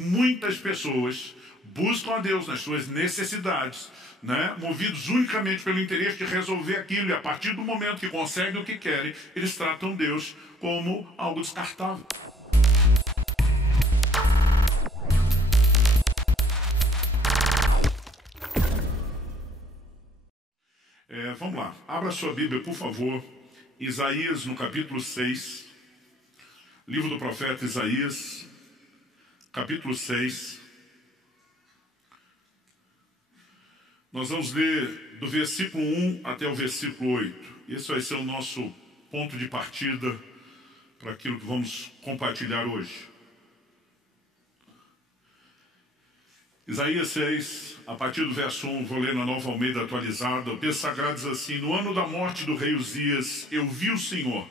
Muitas pessoas buscam a Deus nas suas necessidades, né, movidos unicamente pelo interesse de resolver aquilo, e a partir do momento que conseguem o que querem, eles tratam Deus como algo descartável. Vamos lá, abra sua Bíblia, por favor, Isaías no capítulo 6, livro do profeta Isaías, capítulo 6. Nós vamos ler do versículo 1 até o versículo 8. Esse vai ser o nosso ponto de partida para aquilo que vamos compartilhar hoje. Isaías 6, a partir do verso 1, vou ler na Nova Almeida atualizada. O texto sagrado diz assim: no ano da morte do rei Uzias, eu vi o Senhor,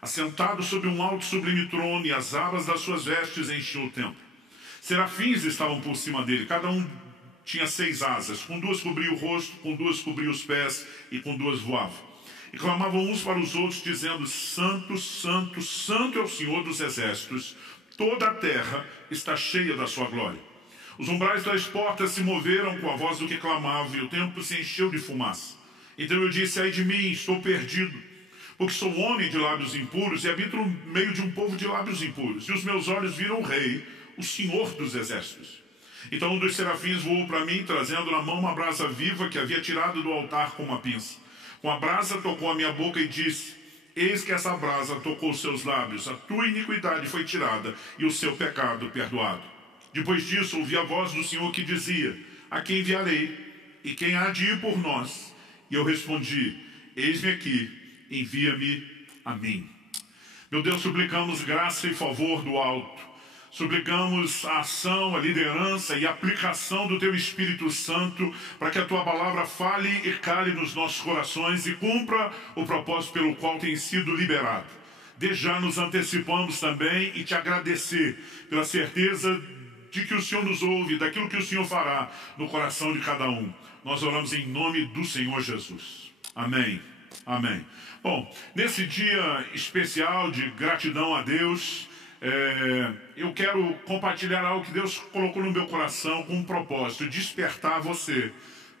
assentado sobre um alto e sublime trono, e as abas das suas vestes enchiam o templo. Serafins estavam por cima dele, cada um tinha 6 asas, com 2 cobria o rosto, com 2 cobria os pés, e com 2 voava. E clamavam uns para os outros, dizendo: Santo, Santo, Santo é o Senhor dos exércitos, toda a terra está cheia da sua glória. Os umbrais das portas se moveram com a voz do que clamava, e o templo se encheu de fumaça. Então eu disse: ai de mim, estou perdido, porque sou homem de lábios impuros, e habito no meio de um povo de lábios impuros, e os meus olhos viram o rei, o Senhor dos exércitos. Então um dos serafins voou para mim, trazendo na mão uma brasa viva que havia tirado do altar com uma pinça. Com a brasa tocou a minha boca e disse: eis que essa brasa tocou os seus lábios, a tua iniquidade foi tirada e o seu pecado perdoado. Depois disso ouvi a voz do Senhor que dizia: a quem enviarei? E quem há de ir por nós? E eu respondi: eis-me aqui, envia-me a mim. Meu Deus, suplicamos graça e favor do alto. Suplicamos a ação, a liderança e a aplicação do Teu Espírito Santo para que a Tua palavra fale e cale nos nossos corações e cumpra o propósito pelo qual tem sido liberado. Desde já nos antecipamos também e Te agradecer pela certeza de que o Senhor nos ouve, daquilo que o Senhor fará no coração de cada um. Nós oramos em nome do Senhor Jesus. Amém. Amém. Bom, nesse dia especial de gratidão a Deus, eu quero compartilhar algo que Deus colocou no meu coração com um propósito: despertar você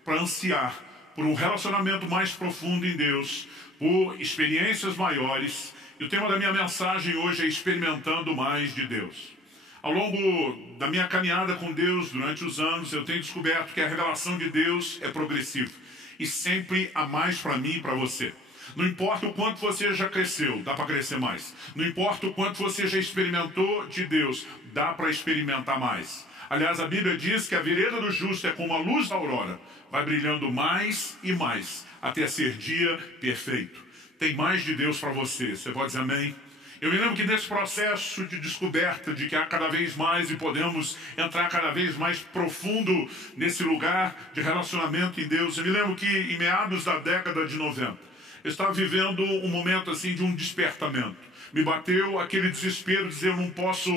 para ansiar por um relacionamento mais profundo em Deus, por experiências maiores. E o tema da minha mensagem hoje é experimentando mais de Deus. Ao longo da minha caminhada com Deus durante os anos, eu tenho descoberto que a revelação de Deus é progressiva e sempre há mais para mim e para você. Não importa o quanto você já cresceu, dá para crescer mais. Não importa o quanto você já experimentou de Deus, dá para experimentar mais. Aliás, a Bíblia diz que a vereda do justo é como a luz da aurora, vai brilhando mais e mais, até ser dia perfeito. Tem mais de Deus para você. Você pode dizer amém? Eu me lembro que nesse processo de descoberta de que há cada vez mais e podemos entrar cada vez mais profundo nesse lugar de relacionamento em Deus, eu me lembro que em meados da década de 90, eu estava vivendo um momento assim de um despertamento. Me bateu aquele desespero de dizer: eu não posso,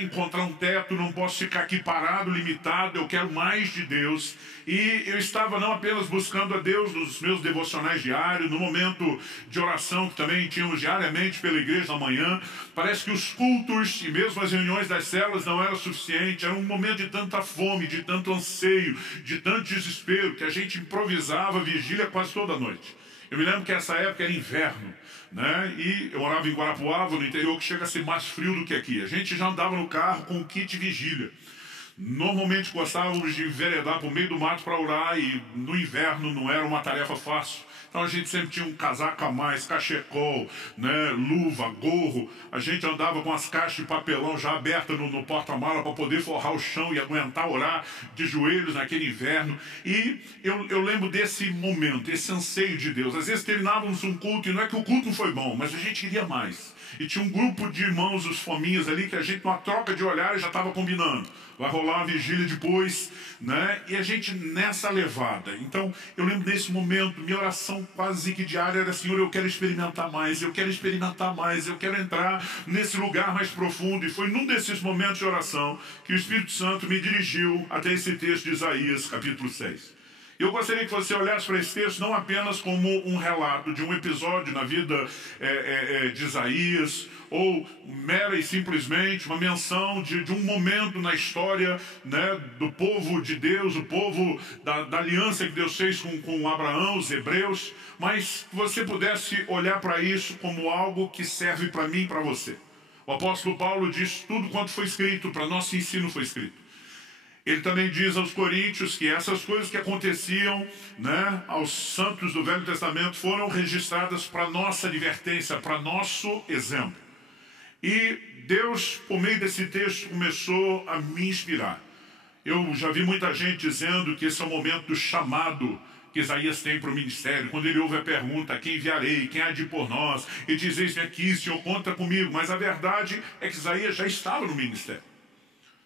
encontrar um teto, não posso ficar aqui parado, limitado, eu quero mais de Deus. E eu estava não apenas buscando a Deus nos meus devocionais diários, no momento de oração que também tínhamos diariamente pela igreja na manhã. Parece que os cultos e mesmo as reuniões das células não eram suficientes. Era um momento de tanta fome, de tanto anseio, de tanto desespero, que a gente improvisava vigília quase toda noite. Eu me lembro que essa época era inverno, e eu morava em Guarapuava, no interior, que chega a ser mais frio do que aqui. A gente já andava no carro com o kit vigília. Normalmente gostávamos de enveredar por meio do mato para orar, e no inverno não era uma tarefa fácil. Então a gente sempre tinha um casaco a mais, cachecol, luva, gorro. A gente andava com as caixas de papelão já abertas no porta-mala para poder forrar o chão e aguentar orar de joelhos naquele inverno. E eu lembro desse momento, esse anseio de Deus. Às vezes terminávamos um culto e não é que o culto não foi bom, mas a gente queria mais. E tinha um grupo de irmãos, os fominhas ali, que a gente, numa troca de olhares, já estava combinando. Vai rolar uma vigília depois, E a gente nessa levada. Então, eu lembro desse momento, minha oração quase que diária era: Senhor, eu quero experimentar mais, eu quero experimentar mais, eu quero entrar nesse lugar mais profundo. E foi num desses momentos de oração que o Espírito Santo me dirigiu até esse texto de Isaías, capítulo 6. Eu gostaria que você olhasse para esse texto não apenas como um relato de um episódio na vida de Isaías, ou mera e simplesmente uma menção de um momento na história, né, do povo de Deus, o povo da aliança que Deus fez com Abraão, os hebreus, mas que você pudesse olhar para isso como algo que serve para mim e para você. O apóstolo Paulo diz: tudo quanto foi escrito, para nosso ensino foi escrito. Ele também diz aos coríntios que essas coisas que aconteciam, né, aos santos do Velho Testamento foram registradas para nossa advertência, para nosso exemplo. E Deus, por meio desse texto, começou a me inspirar. Eu já vi muita gente dizendo que esse é o momento do chamado que Isaías tem para o ministério. Quando ele ouve a pergunta: quem enviarei, quem há de ir por nós? Ele diz: eis-me aqui, Senhor, conta comigo. Mas a verdade é que Isaías já estava no ministério.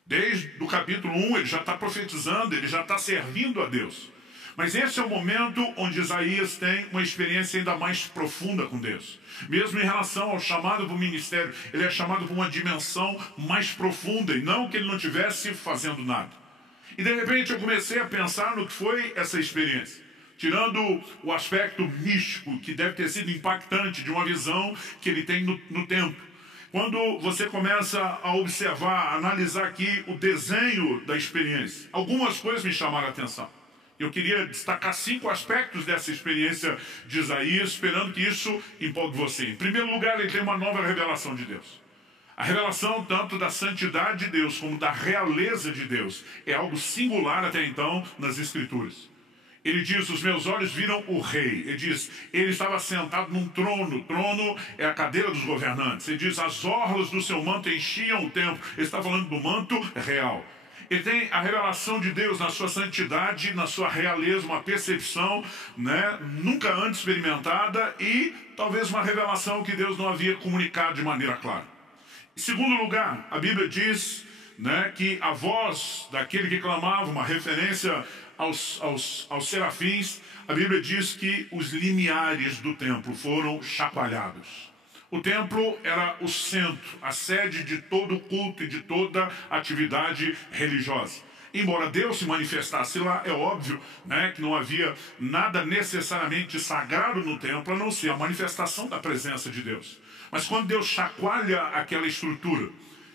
Desde o capítulo 1 ele já está profetizando, ele já está servindo a Deus. Mas esse é o momento onde Isaías tem uma experiência ainda mais profunda com Deus. Mesmo em relação ao chamado para o ministério, ele é chamado para uma dimensão mais profunda, e não que ele não estivesse fazendo nada. E de repente eu comecei a pensar no que foi essa experiência. Tirando o aspecto místico, que deve ter sido impactante, de uma visão que ele tem no templo. Quando você começa a observar, a analisar aqui o desenho da experiência, algumas coisas me chamaram a atenção. Eu queria destacar 5 aspectos dessa experiência de Isaías, esperando que isso empolgue você. Em primeiro lugar, ele tem uma nova revelação de Deus. A revelação tanto da santidade de Deus como da realeza de Deus é algo singular até então nas Escrituras. Ele diz: os meus olhos viram o rei. Ele diz: ele estava sentado num trono. O trono é a cadeira dos governantes. Ele diz: as orlas do seu manto enchiam o templo. Ele está falando do manto real. Ele tem a revelação de Deus na sua santidade, na sua realeza, uma percepção, né, nunca antes experimentada, e talvez uma revelação que Deus não havia comunicado de maneira clara. Em segundo lugar, a Bíblia diz, né, que a voz daquele que clamava, uma referência aos serafins, a Bíblia diz que os limiares do templo foram chacoalhados. O templo era o centro, a sede de todo o culto e de toda atividade religiosa. Embora Deus se manifestasse lá, é óbvio, né, que não havia nada necessariamente sagrado no templo, a não ser a manifestação da presença de Deus. Mas quando Deus chacoalha aquela estrutura,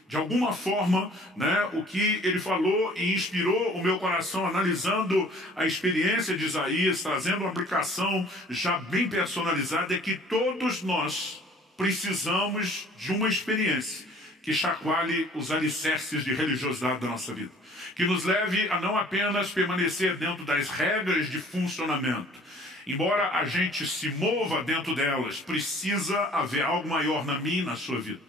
de alguma forma, né, o que ele falou e inspirou o meu coração, analisando a experiência de Isaías, trazendo uma aplicação já bem personalizada, é que todos nós precisamos de uma experiência que chacoalhe os alicerces de religiosidade da nossa vida, que nos leve a não apenas permanecer dentro das regras de funcionamento. Embora a gente se mova dentro delas, precisa haver algo maior na minha e na sua vida.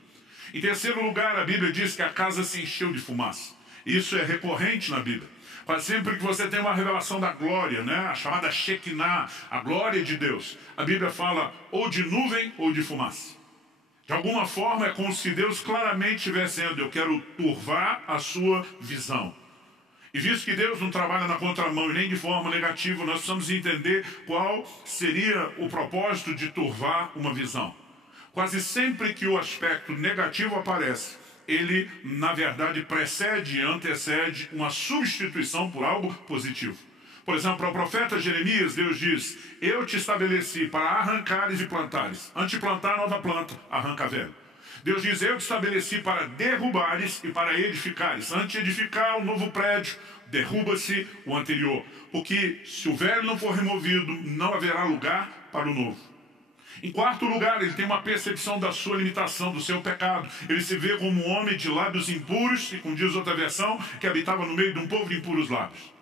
Em terceiro lugar, a Bíblia diz que a casa se encheu de fumaça. Isso é recorrente na Bíblia. Quase sempre que você tem uma revelação da glória, né, a chamada Shekinah, a glória de Deus, a Bíblia fala ou de nuvem ou de fumaça. De alguma forma é como se Deus claramente estivesse dizendo: eu quero turvar a sua visão. E visto que Deus não trabalha na contramão e nem de forma negativa, nós precisamos entender qual seria o propósito de turvar uma visão. Quase sempre que o aspecto negativo aparece, ele, na verdade, precede e antecede uma substituição por algo positivo. Por exemplo, ao profeta Jeremias, Deus diz: eu te estabeleci para arrancares e plantares. Antes de plantar nova planta, arranca a velha. Deus diz: eu te estabeleci para derrubares e para edificares. Antes de edificar um novo prédio, derruba-se o anterior. Porque se o velho não for removido, não haverá lugar para o novo. Em quarto lugar, ele tem uma percepção da sua limitação, do seu pecado. Ele se vê como um homem de lábios impuros, e como diz outra versão, que habitava no meio de um povo de impuros lábios.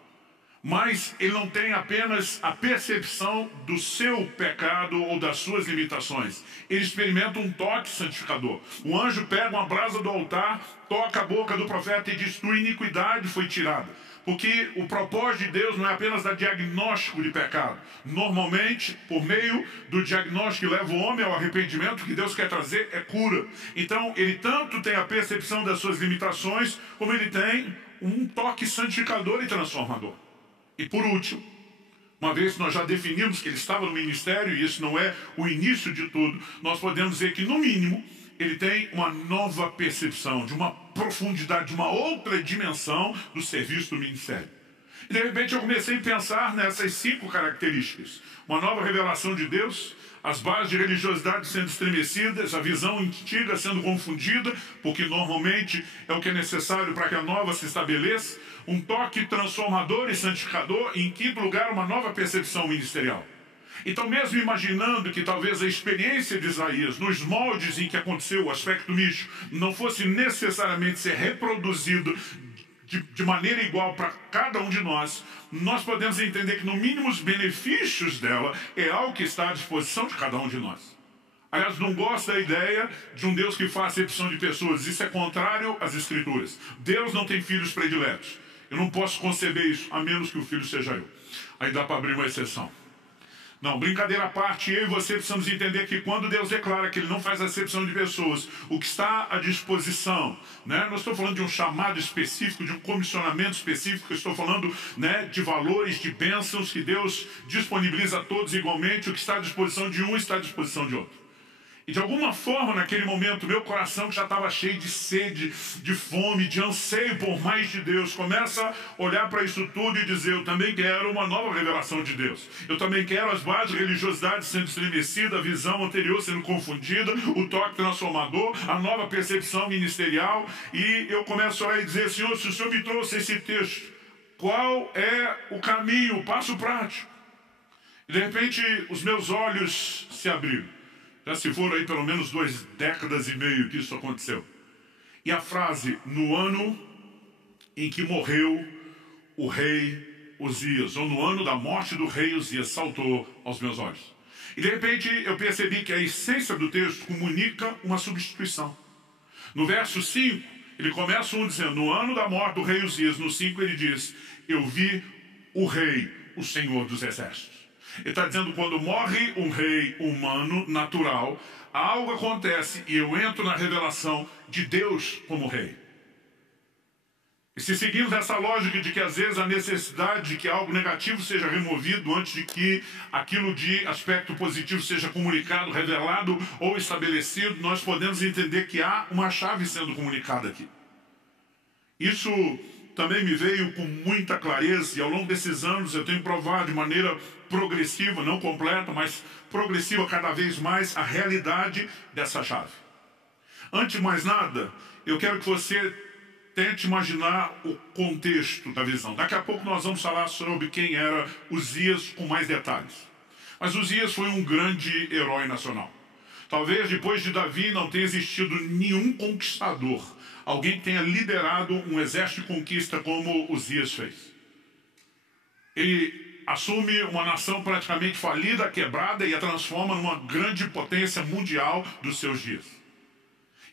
Mas ele não tem apenas a percepção do seu pecado ou das suas limitações. Ele experimenta um toque santificador. O anjo pega uma brasa do altar, toca a boca do profeta e diz: tua iniquidade foi tirada. Porque o propósito de Deus não é apenas dar diagnóstico de pecado. Normalmente, por meio do diagnóstico que leva o homem ao arrependimento, o que Deus quer trazer é cura. Então, ele tanto tem a percepção das suas limitações, como ele tem um toque santificador e transformador. E por último, uma vez que nós já definimos que ele estava no ministério, e isso não é o início de tudo, nós podemos dizer que, no mínimo, ele tem uma nova percepção, de uma profundidade, de uma outra dimensão do serviço do ministério. E de repente eu comecei a pensar nessas 5 características. Uma nova revelação de Deus, as bases de religiosidade sendo estremecidas, a visão antiga sendo confundida, porque normalmente é o que é necessário para que a nova se estabeleça, um toque transformador e santificador, e em quinto lugar, uma nova percepção ministerial. Então, mesmo imaginando que talvez a experiência de Isaías, nos moldes em que aconteceu o aspecto místico, não fosse necessariamente ser reproduzido de maneira igual para cada um de nós, nós podemos entender que, no mínimo, os benefícios dela é algo que está à disposição de cada um de nós. Aliás, não gosto da ideia de um Deus que faz acepção de pessoas. Isso é contrário às Escrituras. Deus não tem filhos prediletos. Eu não posso conceber isso, a menos que o filho seja eu. Aí dá para abrir uma exceção. Não, brincadeira à parte, eu e você precisamos entender que quando Deus declara que Ele não faz acepção de pessoas, o que está à disposição, né? Não estou falando de um chamado específico, de um comissionamento específico, eu estou falando, né, de valores, de bênçãos que Deus disponibiliza a todos igualmente, o que está à disposição de um está à disposição de outro. E de alguma forma, naquele momento, meu coração que já estava cheio de sede, de fome, de anseio por mais de Deus, começa a olhar para isso tudo e dizer, eu também quero uma nova revelação de Deus. Eu também quero as bases de religiosidade sendo estremecida, a visão anterior sendo confundida, o toque transformador, a nova percepção ministerial. E eu começo a orar e dizer, Senhor, se o Senhor me trouxe esse texto, qual é o caminho, o passo prático? E de repente, os meus olhos se abriram. Já se foram aí pelo menos 2 décadas e meio que isso aconteceu. E a frase, no ano em que morreu o rei Uzias, ou no ano da morte do rei Uzias, saltou aos meus olhos. E de repente eu percebi que a essência do texto comunica uma substituição. No verso 5, ele começa dizendo, no ano da morte do rei Uzias, no 5 ele diz, eu vi o rei, o Senhor dos exércitos. Ele está dizendo, quando morre um rei humano, natural, algo acontece e eu entro na revelação de Deus como rei. E se seguimos essa lógica de que às vezes a necessidade de que algo negativo seja removido antes de que aquilo de aspecto positivo seja comunicado, revelado ou estabelecido, nós podemos entender que há uma chave sendo comunicada aqui. Isso também me veio com muita clareza e ao longo desses anos eu tenho provado de maneira progressiva, não completa, mas progressiva cada vez mais a realidade dessa chave. Antes de mais nada, eu quero que você tente imaginar o contexto da visão. Daqui a pouco nós vamos falar sobre quem era Uzias com mais detalhes. Mas Uzias foi um grande herói nacional. Talvez depois de Davi não tenha existido nenhum conquistador, alguém que tenha liderado um exército de conquista como Uzias fez. Ele assume uma nação praticamente falida, quebrada e a transforma numa grande potência mundial dos seus dias.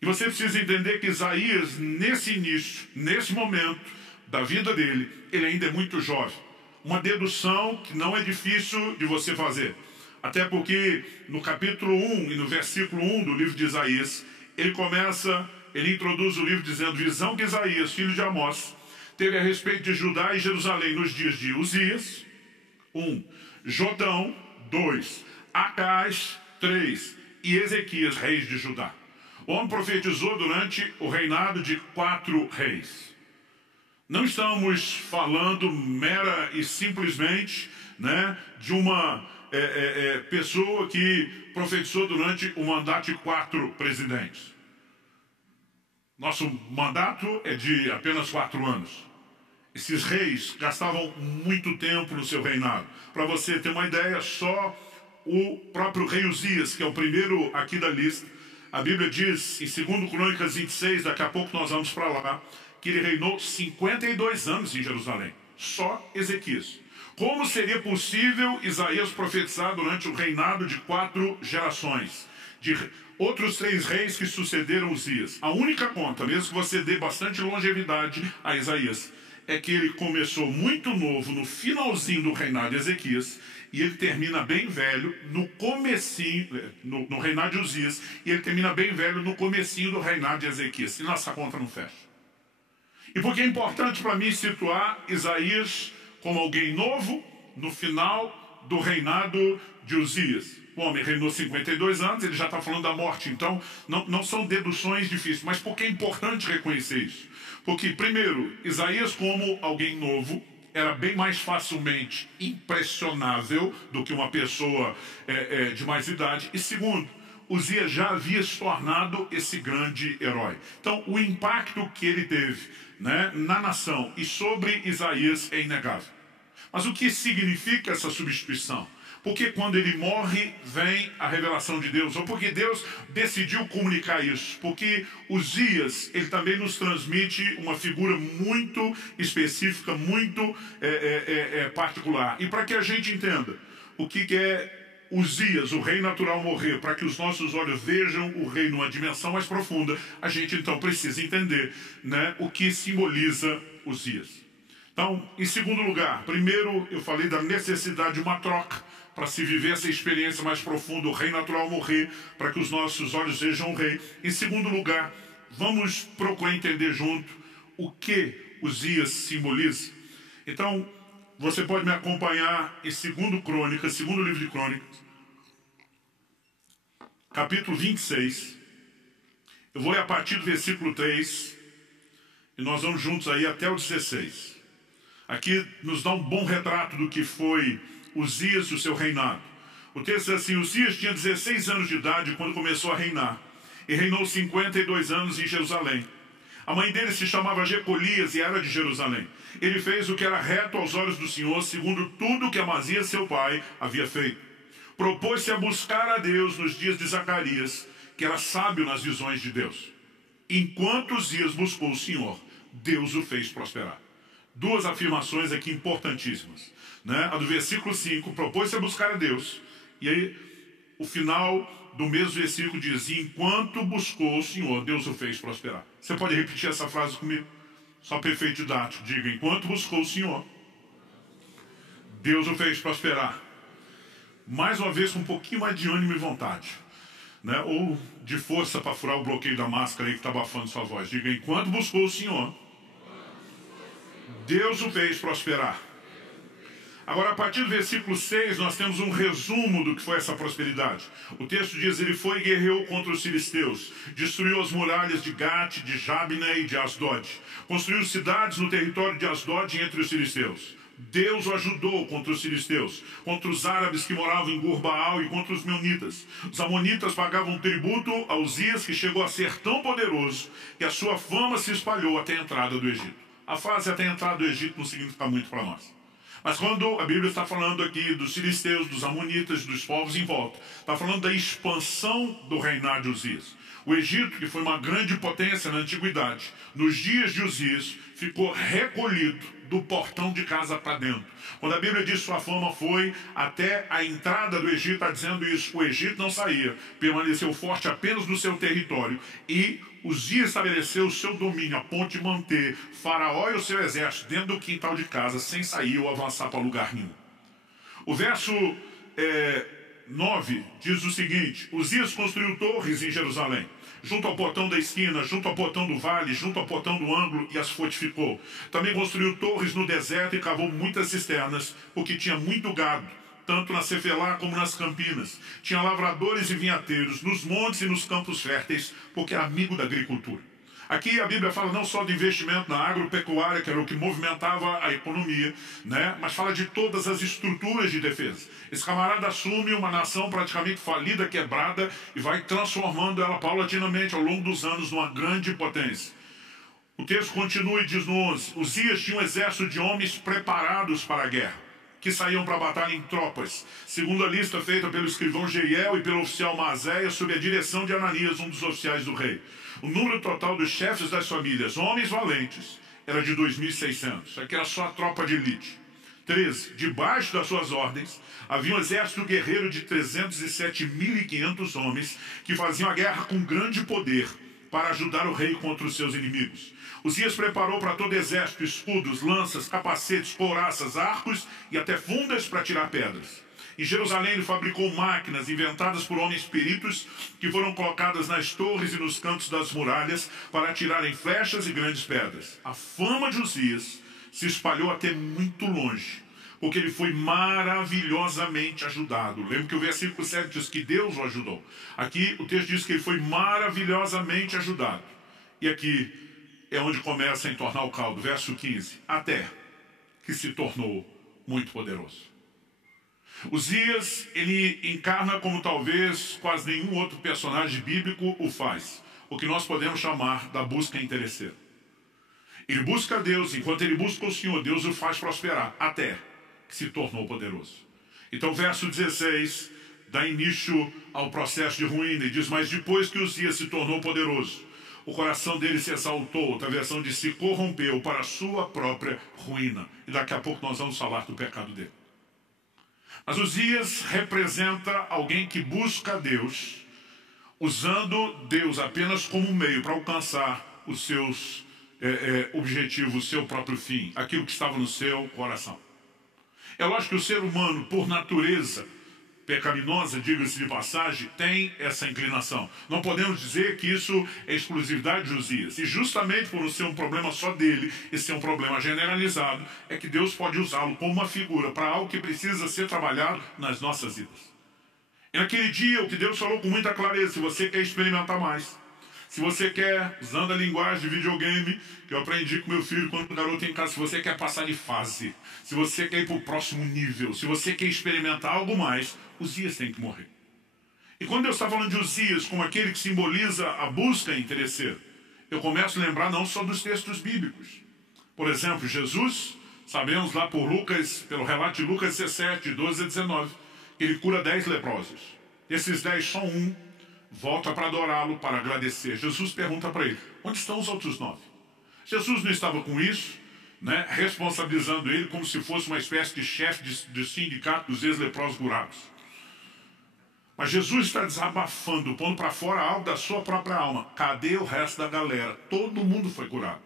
E você precisa entender que Isaías, nesse início, nesse momento da vida dele, ele ainda é muito jovem. Uma dedução que não é difícil de você fazer. Até porque no capítulo 1 e no versículo 1 do livro de Isaías, ele introduz o livro dizendo, visão que Isaías, filho de Amós, teve a respeito de Judá e Jerusalém nos dias de Uzias, 1, Jotão, 2, Acás, 3, e Ezequias, reis de Judá. O homem profetizou durante o reinado de 4 reis. Não estamos falando mera e simplesmente, né, de uma pessoa que profetizou durante o mandato de 4 presidentes. Nosso mandato é de apenas 4 anos. Esses reis gastavam muito tempo no seu reinado. Para você ter uma ideia, só o próprio rei Uzias, que é o primeiro aqui da lista, a Bíblia diz, em 2 Crônicas 26, daqui a pouco nós vamos para lá, que ele reinou 52 anos em Jerusalém. Só Ezequias. Como seria possível Isaías profetizar durante o reinado de 4 gerações? De outros 3 reis que sucederam Uzias. A única conta, mesmo que você dê bastante longevidade a Isaías, é que ele começou muito novo no finalzinho do reinado de Ezequias e ele termina bem velho no comecinho, no reinado de Uzias, e ele termina bem velho no comecinho do reinado de Ezequias. E nossa conta não fecha. E por que é importante para mim situar Isaías como alguém novo no final do reinado de Uzias? O homem reinou 52 anos, ele já está falando da morte, então não são deduções difíceis. Mas por que é importante reconhecer isso? Porque, primeiro, Isaías como alguém novo, era bem mais facilmente impressionável do que uma pessoa de mais idade. E segundo, Uzias já havia se tornado esse grande herói. Então, o impacto que ele teve, né, na nação e sobre Isaías é inegável. Mas o que significa essa substituição? Porque quando ele morre, vem a revelação de Deus. Ou porque Deus decidiu comunicar isso. Porque Uzias, ele também nos transmite uma figura muito específica, muito particular. E para que a gente entenda o que é Uzias, o rei natural, morrer, para que os nossos olhos vejam o rei numa dimensão mais profunda, a gente então precisa entender, né, o que simboliza Uzias. Então, em segundo lugar, primeiro eu falei da necessidade de uma troca para se viver essa experiência mais profunda, o rei natural morrer, para que os nossos olhos vejam o rei. Em segundo lugar, vamos procurar entender junto o que Uzias simboliza. Então, você pode me acompanhar em 2 Crônicas, segundo livro de Crônicas, capítulo 26. Eu vou ler a partir do versículo 3 e nós vamos juntos aí até o 16. Aqui nos dá um bom retrato do que foi Uzias e o seu reinado. O texto diz assim: Uzias tinha 16 anos de idade quando começou a reinar, e reinou 52 anos em Jerusalém. A mãe dele se chamava Jecolias e era de Jerusalém. Ele fez o que era reto aos olhos do Senhor, segundo tudo o que Amazias, seu pai, havia feito. Propôs-se a buscar a Deus nos dias de Zacarias, que era sábio nas visões de Deus. Enquanto Uzias buscou o Senhor, Deus o fez prosperar. Duas afirmações aqui importantíssimas, né? A do versículo 5, propôs-se a buscar a Deus. E aí, o final do mesmo versículo diz: enquanto buscou o Senhor, Deus o fez prosperar. Você pode repetir essa frase comigo? Só para efeito didático, diga: enquanto buscou o Senhor, Deus o fez prosperar. Mais uma vez, com um pouquinho mais de ânimo e vontade, né? Ou de força para furar o bloqueio da máscara aí que está abafando sua voz. Diga: enquanto buscou o Senhor, Deus o fez prosperar. Agora, a partir do versículo 6, nós temos um resumo do que foi essa prosperidade. O texto diz: ele foi e guerreou contra os filisteus, destruiu as muralhas de Gate, de Jabne e de Asdod, construiu cidades no território de Asdod entre os filisteus. Deus o ajudou contra os filisteus, contra os árabes que moravam em Gurbaal e contra os meunitas. Os amonitas pagavam tributo a Uzias, que chegou a ser tão poderoso que a sua fama se espalhou até a entrada do Egito. A frase até a entrada do Egito não significa muito para nós. Mas quando a Bíblia está falando aqui dos filisteus, dos amonitas, dos povos em volta, está falando da expansão do reinado de Uzias. O Egito, que foi uma grande potência na antiguidade, nos dias de Uzias, ficou recolhido do portão de casa para dentro. Quando a Bíblia diz que sua fama foi até a entrada do Egito, está dizendo isso: o Egito não saía, permaneceu forte apenas no seu território, e Uzias estabeleceu o seu domínio a ponto de manter Faraó e o seu exército dentro do quintal de casa, sem sair ou avançar para lugar nenhum. O verso 9 diz o seguinte: Uzias construiu torres em Jerusalém, junto ao portão da esquina, junto ao portão do vale, junto ao portão do ângulo, e as fortificou. Também construiu torres no deserto e cavou muitas cisternas, porque tinha muito gado, tanto na Cefelá como nas campinas. Tinha lavradores e vinhateiros, nos montes e nos campos férteis, porque era amigo da agricultura. Aqui a Bíblia fala não só do investimento na agropecuária, que era o que movimentava a economia, né? Mas fala de todas as estruturas de defesa. Esse camarada assume uma nação praticamente falida, quebrada, e vai transformando ela paulatinamente ao longo dos anos numa grande potência. O texto continua e diz no 11: Uzias tinha um exército de homens preparados para a guerra, que saíam para a batalha em tropas, segundo a lista feita pelo escrivão Jeiel e pelo oficial Maazéia, sob a direção de Ananias, um dos oficiais do rei. O número total dos chefes das famílias, homens valentes, era de 2.600. Isso aqui era só a tropa de elite. 13. Debaixo das suas ordens, havia um exército guerreiro de 307.500 homens que faziam a guerra com grande poder para ajudar o rei contra os seus inimigos. Uzias preparou para todo exército escudos, lanças, capacetes, couraças, arcos e até fundas para tirar pedras. Em Jerusalém ele fabricou máquinas inventadas por homens peritos que foram colocadas nas torres e nos cantos das muralhas para atirarem flechas e grandes pedras. A fama de Uzias se espalhou até muito longe, porque ele foi maravilhosamente ajudado. Lembra que o versículo 7 diz que Deus o ajudou. Aqui o texto diz que ele foi maravilhosamente ajudado. E aqui é onde começa a entornar o caldo. Verso 15. Até que se tornou muito poderoso. Uzias, ele encarna como talvez quase nenhum outro personagem bíblico o faz, o que nós podemos chamar da busca interesseira. Ele busca Deus, enquanto ele busca o Senhor, Deus o faz prosperar, até que se tornou poderoso. Então, verso 16 dá início ao processo de ruína e diz: mas depois que Uzias se tornou poderoso, o coração dele se exaltou, outra versão diz, se corrompeu para a sua própria ruína. E daqui a pouco nós vamos falar do pecado dele. Mas Uzias representa alguém que busca Deus, usando Deus apenas como meio para alcançar os seus objetivos, o seu próprio fim, aquilo que estava no seu coração. É lógico que o ser humano, por natureza pecaminosa, diga-se de passagem, tem essa inclinação. Não podemos dizer que isso é exclusividade de Uzias. E justamente por não ser um problema só dele, e ser um problema generalizado, é que Deus pode usá-lo como uma figura para algo que precisa ser trabalhado nas nossas vidas. E naquele dia, o que Deus falou com muita clareza: se você quer experimentar mais, se você quer, usando a linguagem de videogame que eu aprendi com meu filho quando garoto em casa, se você quer passar de fase, se você quer ir para o próximo nível, se você quer experimentar algo mais, Uzias tem que morrer. E quando eu estava falando de Uzias como aquele que simboliza a busca interesseira, eu começo a lembrar não só dos textos bíblicos. Por exemplo, Jesus, sabemos lá por Lucas, pelo relato de Lucas 17, 12 a 19, que ele cura 10 leprosos. Esses 10, só um volta para adorá-lo, para agradecer. Jesus pergunta para ele: onde estão os outros 9? Jesus não estava com isso, né, responsabilizando ele como se fosse uma espécie de chefe de sindicato dos ex-leprosos curados. Mas Jesus está desabafando, pondo para fora algo da sua própria alma. Cadê o resto da galera? Todo mundo foi curado.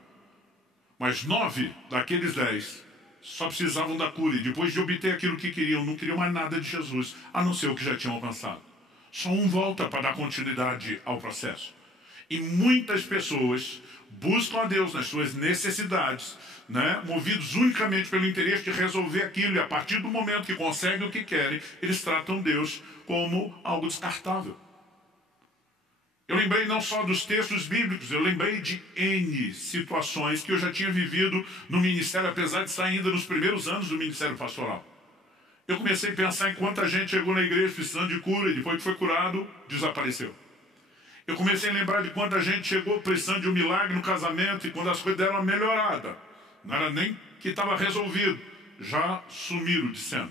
Mas 9 daqueles 10 só precisavam da cura. E depois de obter aquilo que queriam, não queriam mais nada de Jesus, a não ser o que já tinham alcançado. Só um volta para dar continuidade ao processo. E muitas pessoas buscam a Deus nas suas necessidades, né, movidos unicamente pelo interesse de resolver aquilo. E a partir do momento que conseguem o que querem, eles tratam Deus como algo descartável. Eu lembrei não só dos textos bíblicos, eu lembrei de N situações que eu já tinha vivido no ministério, apesar de estar ainda nos primeiros anos do ministério pastoral. Eu comecei a pensar em quanta gente chegou na igreja precisando de cura e depois que foi curado, desapareceu. Eu comecei a lembrar de quanta gente chegou precisando de um milagre no casamento e quando as coisas deram uma melhorada, não era nem que estava resolvido, já sumiram de cena.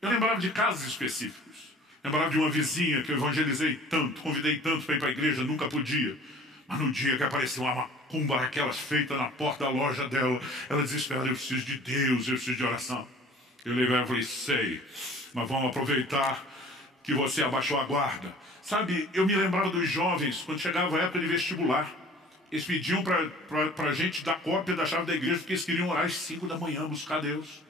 Eu lembrava de casos específicos. Lembrava de uma vizinha que eu evangelizei tanto, convidei tanto para ir para a igreja, nunca podia. Mas no dia que apareceu uma macumba daquelas feita na porta da loja dela, ela desesperada: eu preciso de Deus, eu preciso de oração. Eu levei e falei: sei, mas vamos aproveitar que você abaixou a guarda. Sabe, eu me lembrava dos jovens, quando chegava a época de vestibular, eles pediam para a gente dar cópia da chave da igreja, porque eles queriam orar às 5 da manhã, buscar Deus.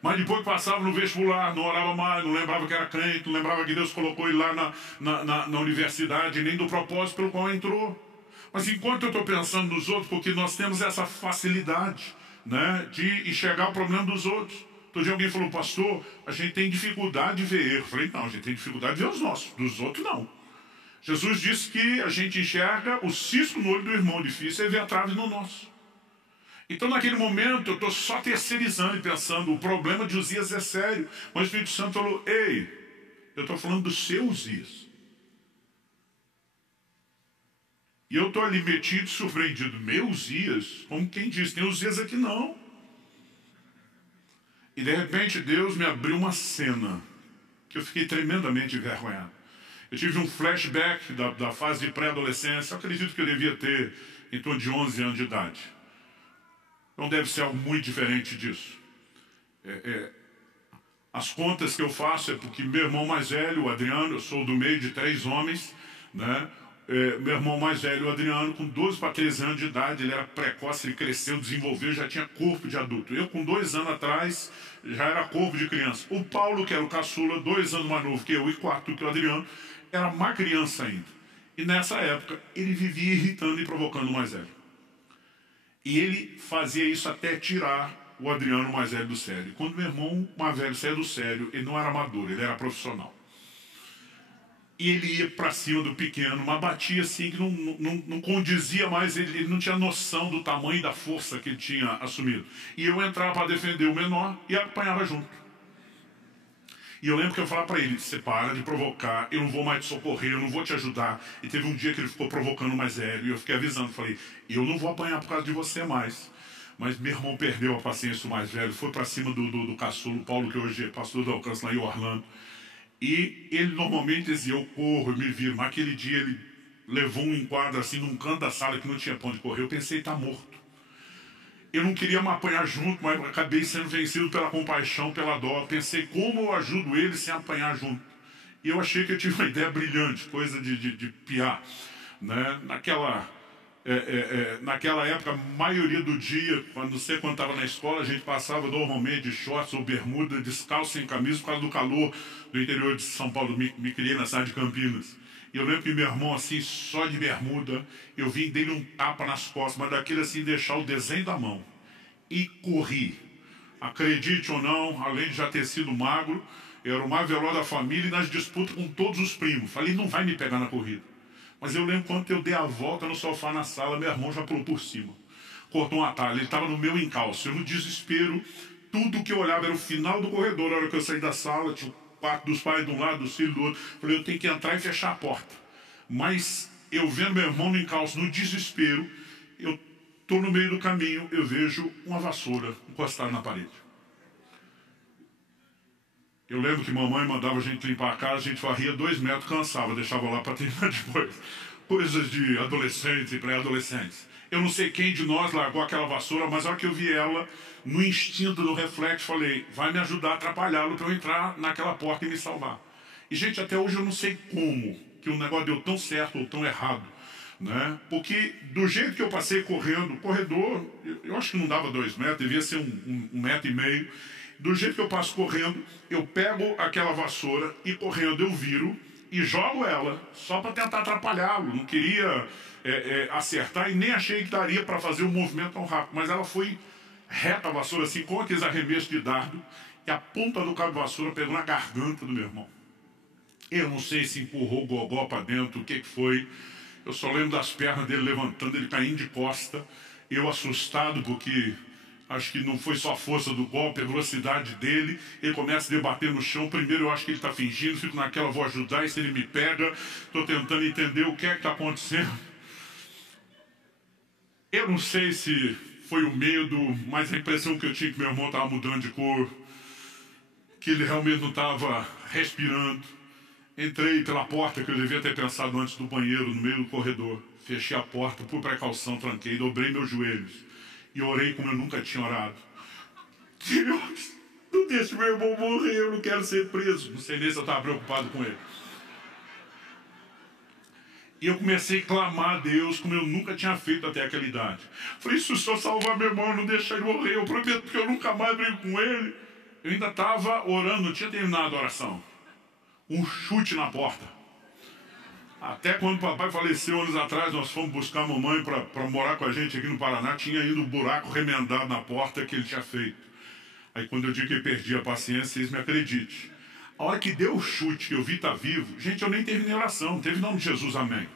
Mas depois que passava no vestibular, não orava mais, não lembrava que era crente, não lembrava que Deus colocou ele lá na universidade, nem do propósito pelo qual entrou. Mas enquanto eu estou pensando nos outros, porque nós temos essa facilidade, né, de enxergar o problema dos outros. Todo dia alguém falou: pastor, a gente tem dificuldade de ver erro. Eu falei: não, a gente tem dificuldade de ver os nossos, dos outros não. Jesus disse que a gente enxerga o cisco no olho do irmão, difícil é ver a trave no nosso. Então naquele momento eu estou só terceirizando e pensando: o problema de Uzias é sério. Mas o Espírito Santo falou: ei, eu estou falando do seu Uzias. E eu estou ali metido, surpreendido: meu Uzias? Como quem diz, tem Uzias aqui não. E de repente Deus me abriu uma cena que eu fiquei tremendamente envergonhado. Eu tive um flashback da fase de pré-adolescência. Eu acredito que eu devia ter em torno de 11 anos de idade. Não deve ser algo muito diferente disso. As contas que eu faço é porque meu irmão mais velho, o Adriano, eu sou do meio de 3 homens, né? Meu irmão mais velho, o Adriano, com 12 para 13 anos de idade, ele era precoce, ele cresceu, desenvolveu, já tinha corpo de adulto. Eu, com 2 anos atrás, já era corpo de criança. O Paulo, que era o caçula, 2 anos mais novo que eu e 4 que o Adriano, era uma criança ainda. E nessa época, ele vivia irritando e provocando o mais velho. E ele fazia isso até tirar o Adriano mais velho do sério. Quando meu irmão mais velho saiu do sério, ele não era maduro, ele era profissional. E ele ia para cima do pequeno, mas batia assim que não condizia mais, ele não tinha noção do tamanho e da força que ele tinha assumido. E eu entrava para defender o menor e apanhava junto. E eu lembro que eu falava para ele, você para de provocar, eu não vou mais te socorrer, eu não vou te ajudar. E teve um dia que ele ficou provocando mais velho, e eu fiquei avisando, falei, eu não vou apanhar por causa de você mais. Mas meu irmão perdeu a paciência, o mais velho, foi para cima do caçulo, Paulo, que hoje é pastor do Alcance lá em Orlando. E ele normalmente dizia, eu corro, eu me viro. Mas aquele dia ele levou um enquadro assim num canto da sala que não tinha pra onde correr. Eu pensei, tá morto. Eu não queria me apanhar junto, mas acabei sendo vencido pela compaixão, pela dó. Pensei, como eu ajudo ele sem apanhar junto? E eu achei que eu tive uma ideia brilhante, coisa de piar. Né? Naquela época, a maioria do dia, quando estava na escola, a gente passava normalmente de shorts ou bermuda, descalço, sem camisa, por causa do calor do interior de São Paulo. Me criei na cidade de Campinas. E eu lembro que meu irmão, assim, só de bermuda, eu vim dele um tapa nas costas, mas daquele assim, deixar o desenho da mão. E corri. Acredite ou não, além de já ter sido magro, eu era o mais veloz da família e nas disputas com todos os primos. Falei, não vai me pegar na corrida. Mas eu lembro quando eu dei a volta no sofá na sala, meu irmão já pulou por cima. Cortou um atalho, ele estava no meu encalço. Eu, no desespero, tudo que eu olhava era o final do corredor. Na hora que eu saí da sala, tinha o quarto dos pais de um lado, dos filhos do outro. Falei, eu tenho que entrar e fechar a porta. Mas eu vendo meu irmão no encalço, no desespero, eu estou no meio do caminho, eu vejo uma vassoura encostada na parede. Eu lembro que mamãe mandava a gente limpar a casa, a gente varria 2 metros, cansava, deixava lá para terminar depois. Coisas de adolescentes e pré-adolescentes. Eu não sei quem de nós largou aquela vassoura, mas a hora que eu vi ela, no instinto do reflexo, falei, vai me ajudar a atrapalhá-lo para eu entrar naquela porta e me salvar. E, gente, até hoje eu não sei como que o negócio deu tão certo ou tão errado. Né? Porque do jeito que eu passei correndo, o corredor, eu acho que não dava 2 metros, devia ser 1,5 metro. Do jeito que eu passo correndo, eu pego aquela vassoura e correndo eu viro e jogo ela, só para tentar atrapalhá-lo. Não queria acertar e nem achei que daria para fazer um movimento tão rápido. Mas ela foi reta a vassoura, assim, com aqueles arremessos de dardo, e a ponta do cabo de vassoura pegou na garganta do meu irmão. Eu não sei se empurrou o gogó para dentro, o que foi. Eu só lembro das pernas dele levantando, ele caindo de costa. Eu assustado porque acho que não foi só a força do golpe, a velocidade dele. Ele começa a debater no chão. Primeiro eu acho que ele está fingindo, fico naquela, vou ajudar, e se ele me pega, estou tentando entender o que é que está acontecendo. Eu não sei se foi o medo, mas a impressão que eu tinha que meu irmão estava mudando de cor, que ele realmente não estava respirando. Entrei pela porta que eu devia ter pensado antes do banheiro, no meio do corredor. Fechei a porta, por precaução, tranquei, dobrei meus joelhos e orei como eu nunca tinha orado. Deus, não deixe meu irmão morrer, eu não quero ser preso. Não sei nem se eu estava preocupado com ele. E eu comecei a clamar a Deus como eu nunca tinha feito até aquela idade. Falei, se o Senhor salvar meu irmão, não deixar ele morrer, eu prometo que eu nunca mais brigo com ele. Eu ainda estava orando, não tinha terminado a oração. Um chute na porta. Até quando o papai faleceu anos atrás, nós fomos buscar a mamãe para morar com a gente aqui no Paraná, tinha ainda um buraco remendado na porta que ele tinha feito. Aí quando eu digo que ele perdia a paciência, vocês me acreditem. A hora que deu o chute, que eu vi estar vivo, gente, eu nem terminei a oração, não teve nome de Jesus, amém.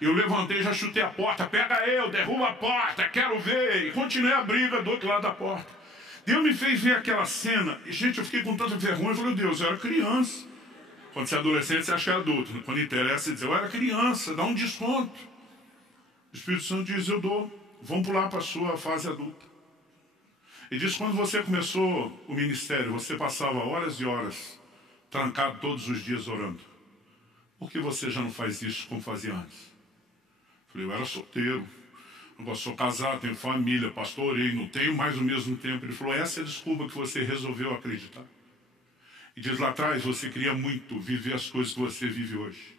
Eu levantei, já chutei a porta, pega eu, derruba a porta, quero ver. E continuei a briga do outro lado da porta. Deus me fez ver aquela cena, e gente, eu fiquei com tanta vergonha, eu falei, Deus, eu era criança. Quando você é adolescente, você acha que é adulto. Quando interessa, você diz, eu era criança, dá um desconto. O Espírito Santo diz, eu dou, vamos pular para a sua fase adulta. E diz, quando você começou o ministério, você passava horas e horas, trancado todos os dias orando. Por que você já não faz isso como fazia antes? Eu falei, eu era solteiro. Agora sou casado, tenho família, pastorei, não tenho mais o mesmo tempo. Ele falou, essa é a desculpa que você resolveu acreditar. E diz lá atrás, você queria muito viver as coisas que você vive hoje.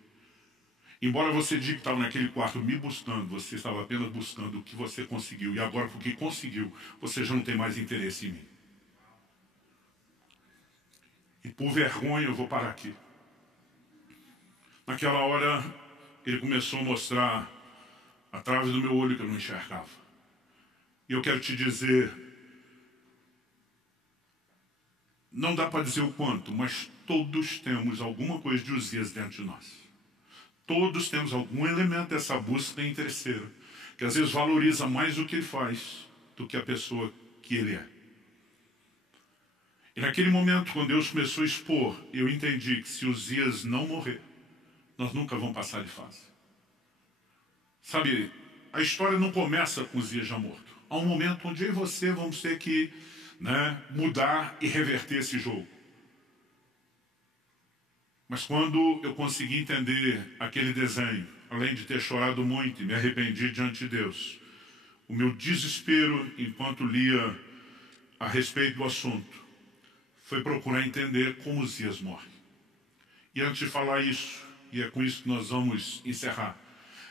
Embora você diga que estava naquele quarto me buscando, você estava apenas buscando o que você conseguiu. E agora, porque conseguiu, você já não tem mais interesse em mim. E por vergonha eu vou parar aqui. Naquela hora, ele começou a mostrar através do meu olho que eu não enxergava. E eu quero te dizer, Não dá para dizer o quanto, mas todos temos alguma coisa de Uzias dentro de nós. Todos temos algum elemento dessa busca interesseira, que às vezes valoriza mais o que ele faz do que a pessoa que ele é. E naquele momento, quando Deus começou a expor, eu entendi que se Uzias não morrer, nós nunca vamos passar de fase. Sabe, a história não começa com Uzias já morto. Há um momento onde eu e você vamos ter que mudar e reverter esse jogo. Mas quando eu consegui entender aquele desenho, além de ter chorado muito e me arrependi diante de Deus, o meu desespero enquanto lia a respeito do assunto foi procurar entender como Uzias morre. E antes de falar isso, e é com isso que nós vamos encerrar,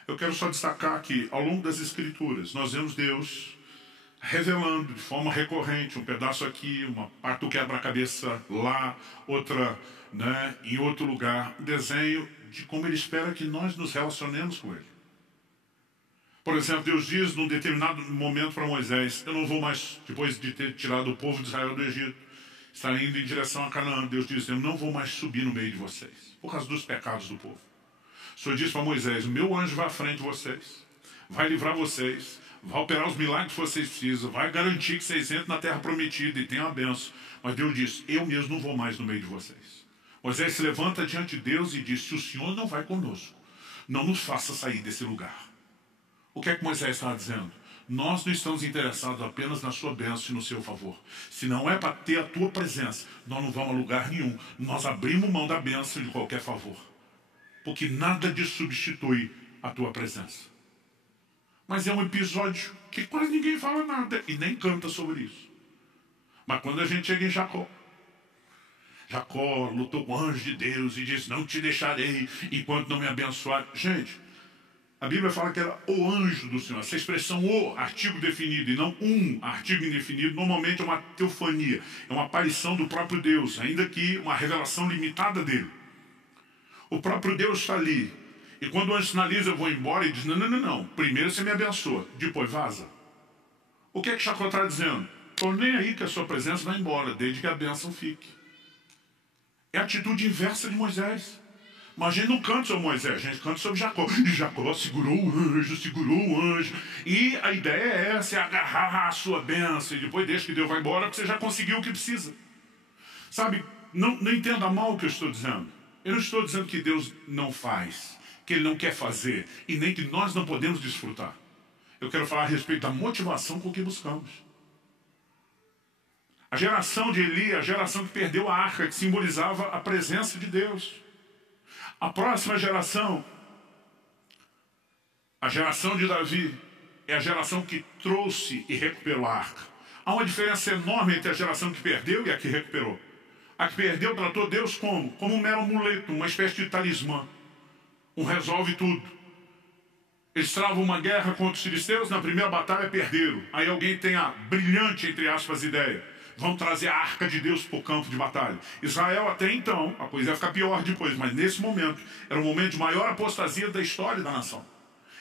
eu quero só destacar que ao longo das Escrituras nós vemos Deus revelando de forma recorrente um pedaço aqui, uma parte do quebra-cabeça lá, outra em outro lugar, um desenho de como ele espera que nós nos relacionemos com ele. Por exemplo, Deus diz num determinado momento para Moisés: eu não vou mais, depois de ter tirado o povo de Israel do Egito, estar indo em direção a Canaã. Deus diz: eu não vou mais subir no meio de vocês, por causa dos pecados do povo. O Senhor diz para Moisés: o meu anjo vai à frente de vocês, vai livrar vocês, vai operar os milagres que vocês precisam, vai garantir que vocês entrem na terra prometida e tenham a bênção. Mas Deus diz: eu mesmo não vou mais no meio de vocês. Moisés se levanta diante de Deus e diz: se o Senhor não vai conosco, não nos faça sair desse lugar. O que é que Moisés estava dizendo? Nós não estamos interessados apenas na sua bênção e no seu favor. Se não é para ter a tua presença, nós não vamos a lugar nenhum. Nós abrimos mão da bênção de qualquer favor. Porque nada disso substitui a tua presença. Mas é um episódio que quase ninguém fala nada e nem canta sobre isso. Mas quando a gente chega em Jacó, Jacó lutou com o anjo de Deus e diz: não te deixarei enquanto não me abençoar. Gente, a Bíblia fala que era o anjo do Senhor. Essa expressão o, artigo definido, e não um artigo indefinido, normalmente é uma teofania, é uma aparição do próprio Deus, ainda que uma revelação limitada dele. O próprio Deus está ali. E quando o anjo sinaliza: eu vou embora, ele diz: não, não, não, não. Primeiro você me abençoa, depois vaza. O que é que Jacó está dizendo? Estou nem aí que a sua presença vai embora, desde que a bênção fique. É a atitude inversa de Moisés. Mas a gente não canta sobre Moisés, a gente canta sobre Jacó. E Jacó segurou o anjo. E a ideia é essa, é agarrar a sua bênção. E depois deixa que Deus vai embora, porque você já conseguiu o que precisa. Sabe, não entenda mal o que eu estou dizendo. Eu não estou dizendo que Deus não faz, que Ele não quer fazer, e nem que nós não podemos desfrutar. Eu quero falar a respeito da motivação com que buscamos. A geração de Eli, a geração que perdeu a arca, que simbolizava a presença de Deus. A próxima geração, a geração de Davi, é a geração que trouxe e recuperou a arca. Há uma diferença enorme entre a geração que perdeu e a que recuperou. A que perdeu tratou Deus como? Como um mero amuleto, uma espécie de talismã. Um resolve tudo. Eles travam uma guerra contra os filisteus, na primeira batalha perderam. Aí alguém tem a brilhante, entre aspas, ideia: vão trazer a arca de Deus para o campo de batalha. Israel até então, a coisa ia ficar pior depois, mas nesse momento, era o momento de maior apostasia da história da nação.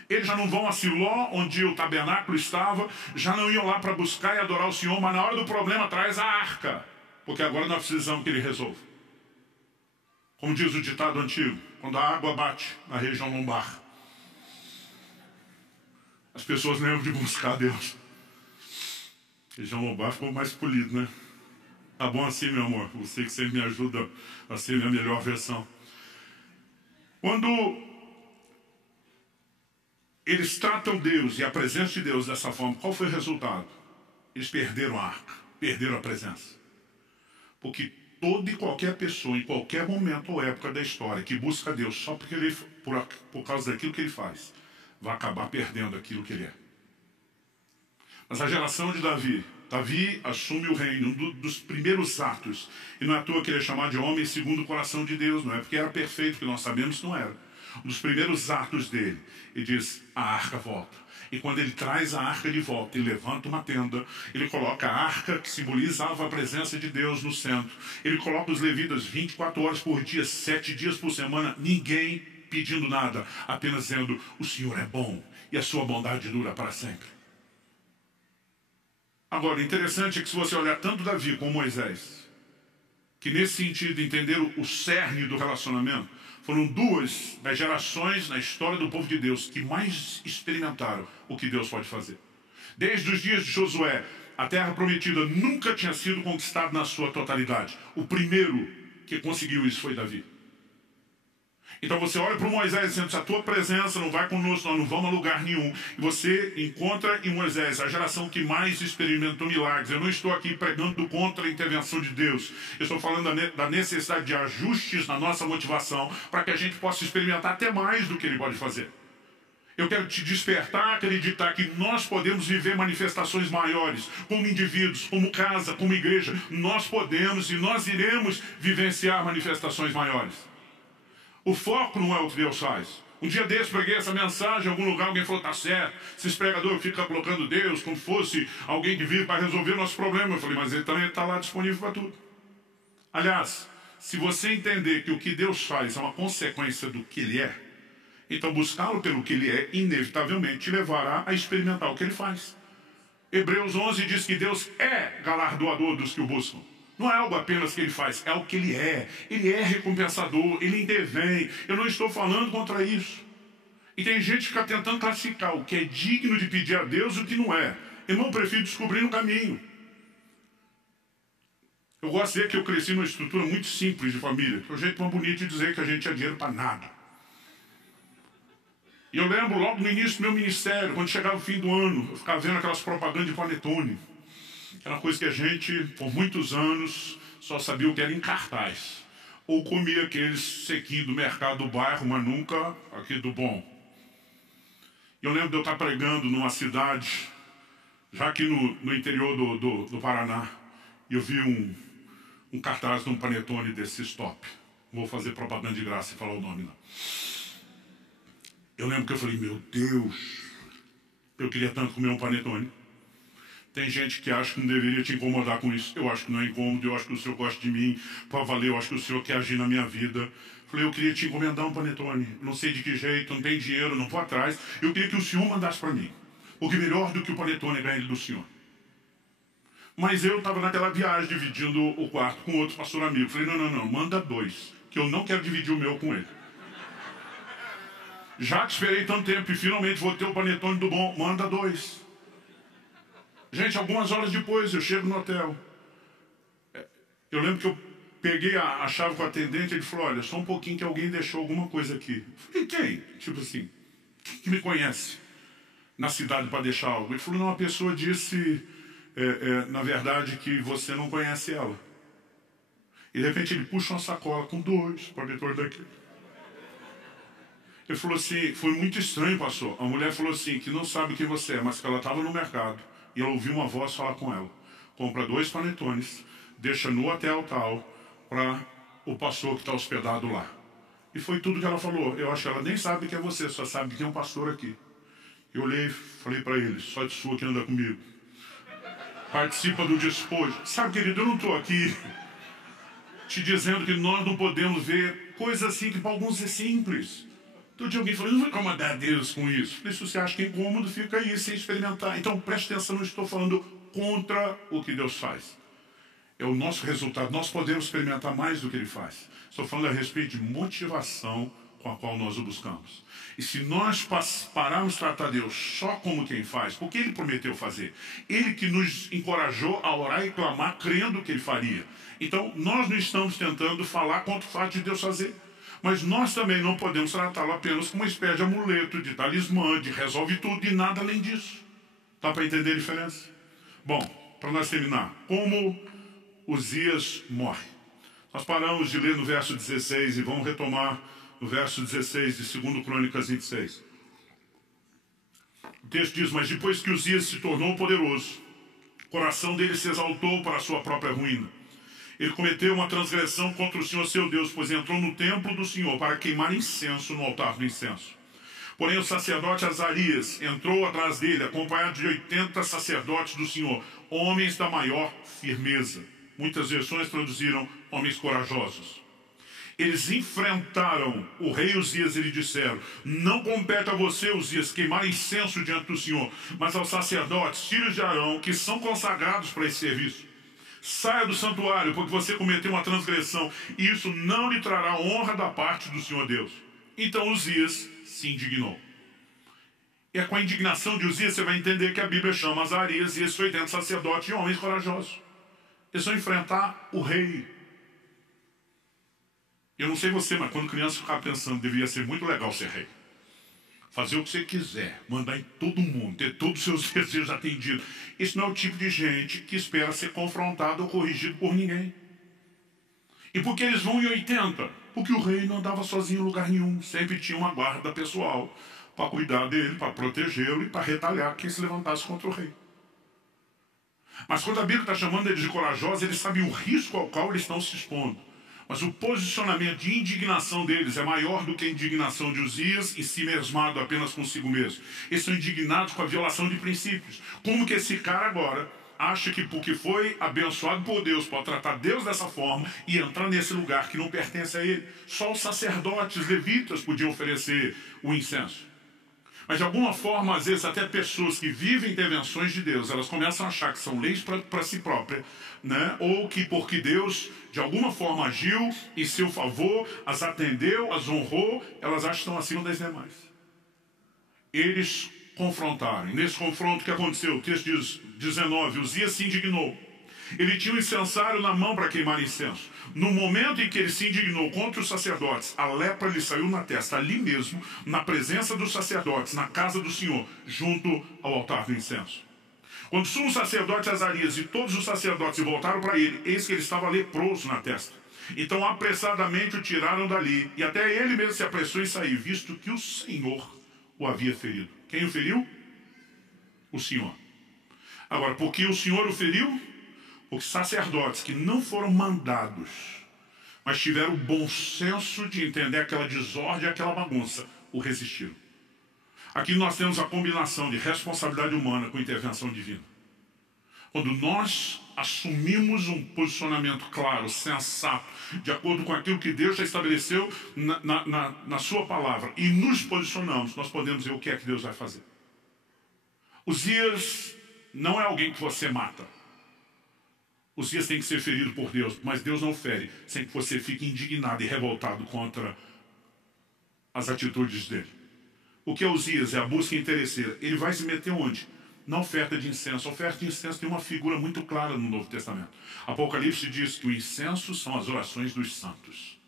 Eles já não vão a Siló, onde o tabernáculo estava, já não iam lá para buscar e adorar o Senhor, mas na hora do problema traz a arca, porque agora nós precisamos que Ele resolva. Como diz o ditado antigo, quando a água bate na região lombar, as pessoas lembram de buscar Deus. Região lombar ficou mais polido, né? Tá bom assim, meu amor. Você que sempre me ajuda a ser minha melhor versão. Quando eles tratam Deus e a presença de Deus dessa forma, qual foi o resultado? Eles perderam a arca, perderam a presença. Porque toda e qualquer pessoa, em qualquer momento ou época da história, que busca Deus só porque ele, por causa daquilo que Ele faz, vai acabar perdendo aquilo que Ele é. Mas a geração de Davi assume o reino, um dos primeiros atos. E não é à toa que ele é chamado de homem segundo o coração de Deus, não é porque era perfeito, que nós sabemos que não era. Um dos primeiros atos dele, ele diz: a arca volta. E quando ele traz a arca de volta, ele levanta uma tenda, ele coloca a arca, que simbolizava a presença de Deus, no centro. Ele coloca os levitas 24 horas por dia, 7 dias por semana, ninguém pedindo nada, apenas dizendo: o Senhor é bom e a sua bondade dura para sempre. Agora, o interessante é que se você olhar tanto Davi como Moisés, que nesse sentido entenderam o cerne do relacionamento, foram duas das gerações na história do povo de Deus que mais experimentaram o que Deus pode fazer. Desde os dias de Josué, a terra prometida nunca tinha sido conquistada na sua totalidade. O primeiro que conseguiu isso foi Davi. Então você olha para o Moisés dizendo, se a tua presença não vai conosco, nós não vamos a lugar nenhum. E você encontra em Moisés a geração que mais experimentou milagres. Eu não estou aqui pregando contra a intervenção de Deus. Eu estou falando da necessidade de ajustes na nossa motivação para que a gente possa experimentar até mais do que Ele pode fazer. Eu quero te despertar a acreditar que nós podemos viver manifestações maiores, como indivíduos, como casa, como igreja. Nós podemos e nós iremos vivenciar manifestações maiores. O foco não é o que Deus faz. Um dia desse preguei essa mensagem em algum lugar, alguém falou, tá certo, esses pregadores ficam colocando Deus como fosse alguém que vive para resolver o nosso problema. Eu falei, mas Ele também está lá disponível para tudo. Aliás, se você entender que o que Deus faz é uma consequência do que Ele é, então buscá-lo pelo que Ele é, inevitavelmente te levará a experimentar o que Ele faz. Hebreus 11 diz que Deus é galardoador dos que o buscam. Não é algo apenas que Ele faz, é o que Ele é. Ele é recompensador, Ele intervém. Eu não estou falando contra isso. E tem gente que fica tentando classificar o que é digno de pedir a Deus e o que não é. Irmão, eu prefiro descobrir no caminho. Eu gosto de dizer que eu cresci numa estrutura muito simples de família. Que é o jeito mais bonito de dizer que a gente tinha dinheiro para nada. E eu lembro logo no início do meu ministério, quando chegava o fim do ano, eu ficava vendo aquelas propagandas de panetone. Era uma coisa que a gente, por muitos anos, só sabia o que era em cartaz. Ou comia aqueles sequinhos do mercado do bairro, mas nunca aqui do bom. E eu lembro de eu estar pregando numa cidade, já aqui no interior do Paraná, e eu vi um cartaz de um panetone desse stop. Não vou fazer propaganda de graça e falar o nome, não. Eu lembro que eu falei, meu Deus, eu queria tanto comer um panetone. Tem gente que acha que não deveria te incomodar com isso. Eu acho que não é incômodo, eu acho que o Senhor gosta de mim, para valer, eu acho que o Senhor quer agir na minha vida. Falei, eu queria te encomendar um panetone. Não sei de que jeito, não tem dinheiro, não vou atrás. Eu queria que o Senhor mandasse para mim. Porque melhor do que o panetone é ganhar ele do Senhor. Mas eu estava naquela viagem, dividindo o quarto com outro pastor amigo. Falei, não, manda 2, que eu não quero dividir o meu com ele. Já que esperei tanto tempo e finalmente vou ter o panetone do bom, manda 2. Gente, algumas horas depois eu chego no hotel. Eu lembro que eu peguei a chave com o atendente e ele falou, olha, só um pouquinho que alguém deixou alguma coisa aqui. Eu falei, quem? Tipo assim, quem que me conhece na cidade para deixar algo? Ele falou, não, a pessoa disse, na verdade, que você não conhece ela. E de repente ele puxa uma sacola com 2 panetones daqui. Ele falou assim, foi muito estranho, pastor. A mulher falou assim, que não sabe quem você é, mas que ela estava no mercado. E ela ouviu uma voz falar com ela. Compra 2 panetones, deixa no hotel tal, para o pastor que está hospedado lá. E foi tudo que ela falou. Eu acho que ela nem sabe que é você, só sabe que tem um pastor aqui. Eu olhei e falei para ele, só de sua que anda comigo. Participa do despojo. Sabe, querido, eu não estou aqui te dizendo que nós não podemos ver coisas assim que para alguns é simples. Todo dia alguém falou, não vou incomodar a Deus com isso. Falei, se você acha que é incômodo, fica aí sem experimentar. Então preste atenção, não estou falando contra o que Deus faz. É o nosso resultado. Nós podemos experimentar mais do que Ele faz. Estou falando a respeito de motivação com a qual nós o buscamos. E se nós pararmos de tratar Deus só como quem faz, porque Ele prometeu fazer. Ele que nos encorajou a orar e clamar, crendo que Ele faria. Então, nós não estamos tentando falar contra o fato de Deus fazer. Mas nós também não podemos tratá-lo apenas como uma espécie de amuleto, de talismã, de resolve tudo e nada além disso. Dá para entender a diferença? Bom, para nós terminar, como Uzias morre. Nós paramos de ler no verso 16 e vamos retomar no verso 16 de 2 Crônicas 26. O texto diz, mas depois que Uzias se tornou poderoso, o coração dele se exaltou para a sua própria ruína. Ele cometeu uma transgressão contra o Senhor seu Deus, pois entrou no templo do Senhor para queimar incenso no altar do incenso. Porém o sacerdote Azarias entrou atrás dele, acompanhado de 80 sacerdotes do Senhor, homens da maior firmeza. Muitas versões traduziram homens corajosos. Eles enfrentaram o rei Uzias e lhe disseram, não compete a você, Uzias, queimar incenso diante do Senhor, mas aos sacerdotes, filhos de Arão, que são consagrados para esse serviço. Saia do santuário, porque você cometeu uma transgressão, e isso não lhe trará honra da parte do Senhor Deus. Então Uzias se indignou. E é com a indignação de Uzias você vai entender que a Bíblia chama Azarias e esses 80 sacerdotes de homens corajosos. Eles vão enfrentar o rei. Eu não sei você, mas quando criança eu ficava pensando, deveria ser muito legal ser rei. Fazer o que você quiser, mandar em todo mundo, ter todos os seus desejos atendidos. Isso não é o tipo de gente que espera ser confrontado ou corrigido por ninguém. E por que eles vão em 80? Porque o rei não andava sozinho em lugar nenhum. Sempre tinha uma guarda pessoal para cuidar dele, para protegê-lo e para retalhar quem se levantasse contra o rei. Mas quando a Bíblia está chamando eles de corajosos, eles sabem o risco ao qual eles estão se expondo. Mas o posicionamento de indignação deles é maior do que a indignação de Uzias e si mesmado apenas consigo mesmo. Eles são indignados com a violação de princípios. Como que esse cara agora acha que porque foi abençoado por Deus pode tratar Deus dessa forma e entrar nesse lugar que não pertence a ele? Só os sacerdotes levitas podiam oferecer o incenso. Mas de alguma forma, às vezes, até pessoas que vivem intervenções de Deus, elas começam a achar que são leis para si própria, né? Ou que porque Deus, de alguma forma, agiu em seu favor, as atendeu, as honrou, elas acham que estão acima das demais. Eles confrontaram. E nesse confronto, o que aconteceu? O texto diz, 19, Uzias se indignou. Ele tinha um incensário na mão para queimar incenso. No momento em que ele se indignou contra os sacerdotes, a lepra lhe saiu na testa, ali mesmo, na presença dos sacerdotes, na casa do Senhor, junto ao altar do incenso. Quando o sumo sacerdote Azarias e todos os sacerdotes voltaram para ele, eis que ele estava leproso na testa. Então apressadamente o tiraram dali, e até ele mesmo se apressou em sair, visto que o Senhor o havia ferido. Quem o feriu? O Senhor. Agora, por que o Senhor o feriu? Porque sacerdotes que não foram mandados, mas tiveram o bom senso de entender aquela desordem, aquela bagunça, o resistiram. Aqui nós temos a combinação de responsabilidade humana com intervenção divina. Quando nós assumimos um posicionamento claro, sensato, de acordo com aquilo que Deus já estabeleceu na sua palavra, e nos posicionamos, nós podemos ver o que é que Deus vai fazer. Uzias não é alguém que você mata. Uzias tem que ser ferido por Deus, mas Deus não fere sem que você fique indignado e revoltado contra as atitudes dele. O que é Uzias? É a busca interesseira. Ele vai se meter onde? Na oferta de incenso. A oferta de incenso tem uma figura muito clara no Novo Testamento. Apocalipse diz que o incenso são as orações dos santos.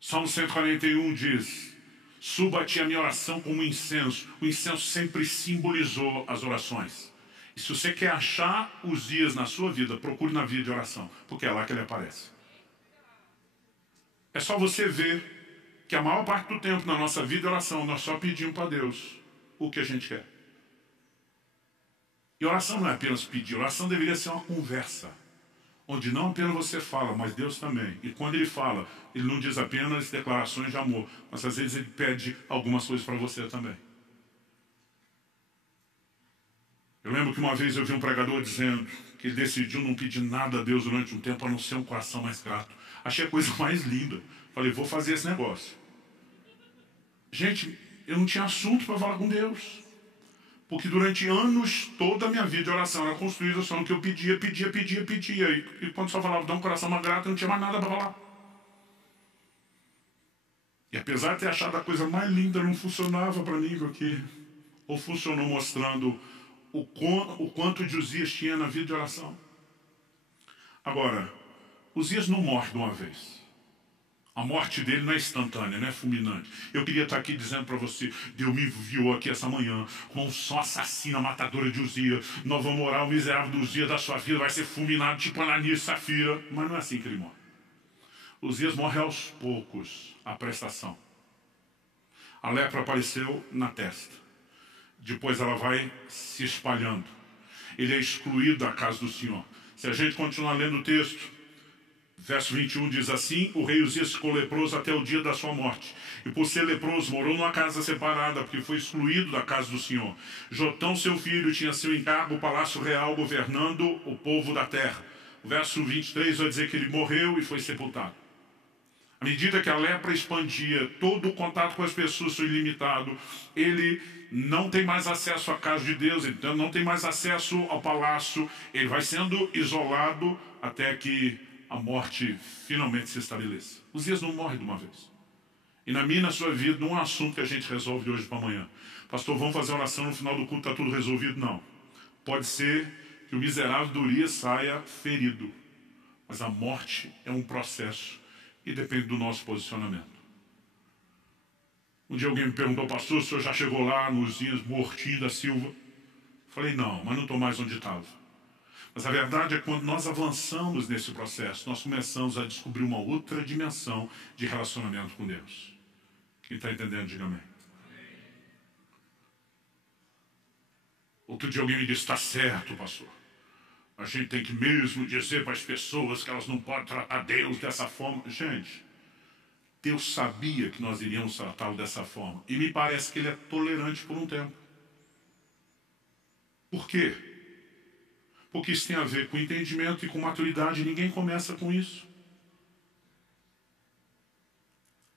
Salmo 141 diz, suba-te a minha oração como incenso. O incenso sempre simbolizou as orações. E se você quer achar Uzias na sua vida, procure na vida de oração, porque é lá que ele aparece. É só você ver que a maior parte do tempo na nossa vida de oração, nós só pedimos para Deus o que a gente quer. E oração não é apenas pedir, oração deveria ser uma conversa, onde não apenas você fala, mas Deus também. E quando ele fala, ele não diz apenas declarações de amor, mas às vezes ele pede algumas coisas para você também. Eu lembro que uma vez eu vi um pregador dizendo que ele decidiu não pedir nada a Deus durante um tempo, a não ser um coração mais grato. Achei a coisa mais linda. Falei, vou fazer esse negócio. Gente, eu não tinha assunto para falar com Deus. Porque durante anos, toda a minha vida de oração era construída só no que eu pedia. E quando só falava, dá um coração mais grato, eu não tinha mais nada para falar. E apesar de ter achado a coisa mais linda, não funcionava para mim aqui. Ou funcionou mostrando o quanto de Uzias tinha na vida de oração. Agora, Uzias não morre de uma vez. A morte dele não é instantânea, não é fulminante. Eu queria estar aqui dizendo para você, Deus me enviou aqui essa manhã com só assassina, matadora de Uzias. Nós vamos orar, o miserável do Uzias da sua vida vai ser fulminado tipo Ananias e Safira. Mas não é assim que ele morre. Uzias morre aos poucos, a prestação. A lepra apareceu na testa. Depois ela vai se espalhando. Ele é excluído da casa do Senhor. Se a gente continuar lendo o texto, verso 21 diz assim, o rei Uzias ficou leproso até o dia da sua morte. E por ser leproso, morou numa casa separada, porque foi excluído da casa do Senhor. Jotão, seu filho, tinha seu encargo, o palácio real, governando o povo da terra. O verso 23 vai dizer que ele morreu e foi sepultado. À medida que a lepra expandia, todo o contato com as pessoas foi limitado, ele não tem mais acesso à casa de Deus, então não tem mais acesso ao palácio, ele vai sendo isolado até que a morte finalmente se estabeleça. Uzias não morre de uma vez. E na minha e na sua vida não é um assunto que a gente resolve de hoje para amanhã. Pastor, vamos fazer oração no final do culto, está tudo resolvido? Não. Pode ser que o miserável de Urias saia ferido, mas a morte é um processo e depende do nosso posicionamento. Um dia alguém me perguntou, pastor, o senhor já chegou lá nos dias mortinho da Silva? Falei, não, mas não estou mais onde estava. Mas a verdade é que quando nós avançamos nesse processo, nós começamos a descobrir uma outra dimensão de relacionamento com Deus. Quem está entendendo, diga amém. Outro dia alguém me disse, está certo, pastor. A gente tem que mesmo dizer para as pessoas que elas não podem tratar Deus dessa forma. Gente, Deus sabia que nós iríamos tratá-lo dessa forma. E me parece que ele é tolerante por um tempo. Por quê? Porque isso tem a ver com entendimento e com maturidade. E ninguém começa com isso.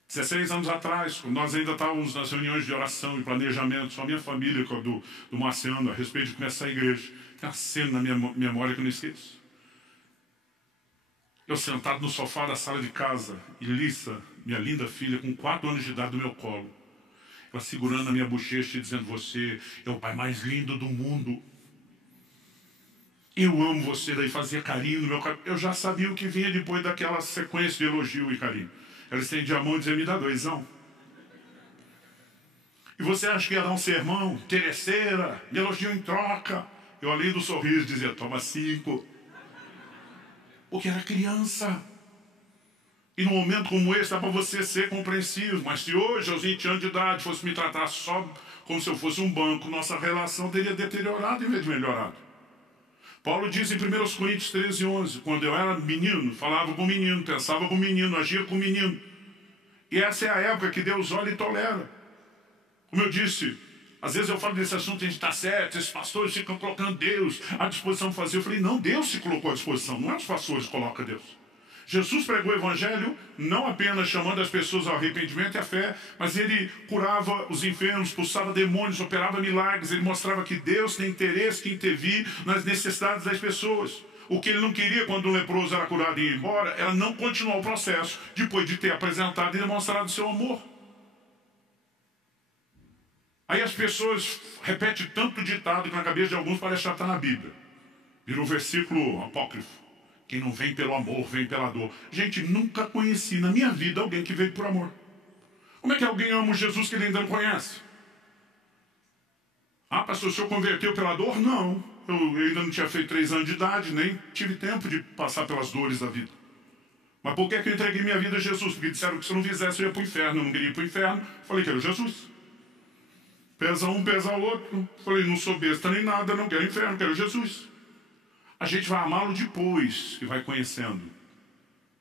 16 anos atrás, quando nós ainda estávamos nas reuniões de oração e planejamento, só a minha família, do Marciano, a respeito de começar a igreja. Tem uma cena na minha memória que eu não esqueço. Eu sentado no sofá da sala de casa, e Lissa, minha linda filha, com 4 anos de idade do meu colo, ela segurando na minha bochecha e dizendo, você é o pai mais lindo do mundo. Eu amo você, daí fazia carinho no meu cabelo. Eu já sabia o que vinha depois daquela sequência de elogio e carinho. Ela estendia a mão e dizia, me dá 2. E você acha que ia dar um sermão, interesseira, me elogiou em troca? Eu, além do sorriso, dizia, toma 5. Porque era criança. E num momento como esse, dá para você ser compreensivo. Mas se hoje, aos 20 anos de idade, fosse me tratar só como se eu fosse um banco, nossa relação teria deteriorado em vez de melhorado. Paulo diz em 1 Coríntios 13:11, quando eu era menino, falava com menino, pensava com menino, agia com menino. E essa é a época que Deus olha e tolera. Como eu disse, às vezes eu falo desse assunto, a gente está certo, esses pastores ficam colocando Deus à disposição de fazer. Eu falei, não, Deus se colocou à disposição, não é os pastores que colocam Deus. Jesus pregou o evangelho não apenas chamando as pessoas ao arrependimento e à fé, mas ele curava os enfermos, expulsava demônios, operava milagres, ele mostrava que Deus tem interesse em intervir nas necessidades das pessoas. O que ele não queria quando um leproso era curado e ia embora, era não continuar o processo depois de ter apresentado e demonstrado seu amor. Aí as pessoas repetem tanto ditado que na cabeça de alguns parece que já está na Bíblia. Virou versículo apócrifo. Quem não vem pelo amor, vem pela dor. Gente, nunca conheci na minha vida alguém que veio por amor. Como é que alguém ama o Jesus que ele ainda não conhece? Ah, pastor, o senhor converteu pela dor? Não. Eu ainda não tinha feito 3 anos de idade, nem tive tempo de passar pelas dores da vida. Mas por que eu entreguei minha vida a Jesus? Porque disseram que se eu não fizesse eu ia para o inferno. Eu não queria ir para o inferno. Falei que era Jesus. Pesa um, pesa outro. Falei, não sou besta nem nada, não quero inferno, quero Jesus. A gente vai amá-lo depois que vai conhecendo.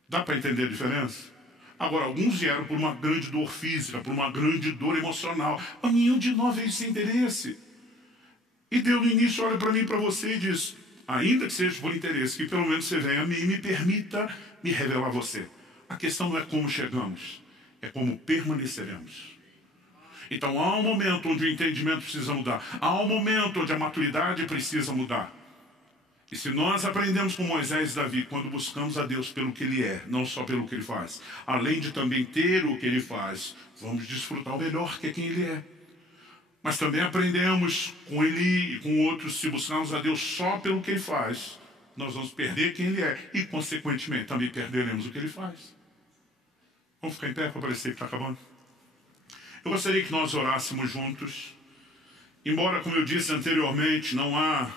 Dá para entender a diferença? Agora, alguns vieram por uma grande dor física, por uma grande dor emocional. Mas nenhum de nós veio sem interesse. E Deus no início olha para mim e para você e diz, ainda que seja por interesse, que pelo menos você venha a mim e me permita me revelar a você. A questão não é como chegamos, é como permaneceremos. Então há um momento onde o entendimento precisa mudar. Há um momento onde a maturidade precisa mudar. E se nós aprendemos com Moisés e Davi, quando buscamos a Deus pelo que Ele é, não só pelo que Ele faz, além de também ter o que Ele faz, vamos desfrutar o melhor que é quem Ele é. Mas também aprendemos com Ele e com outros, se buscarmos a Deus só pelo que Ele faz, nós vamos perder quem Ele é e, consequentemente, também perderemos o que Ele faz. Vamos ficar em pé para parecer que está acabando? Eu gostaria que nós orássemos juntos. Embora, como eu disse anteriormente, não há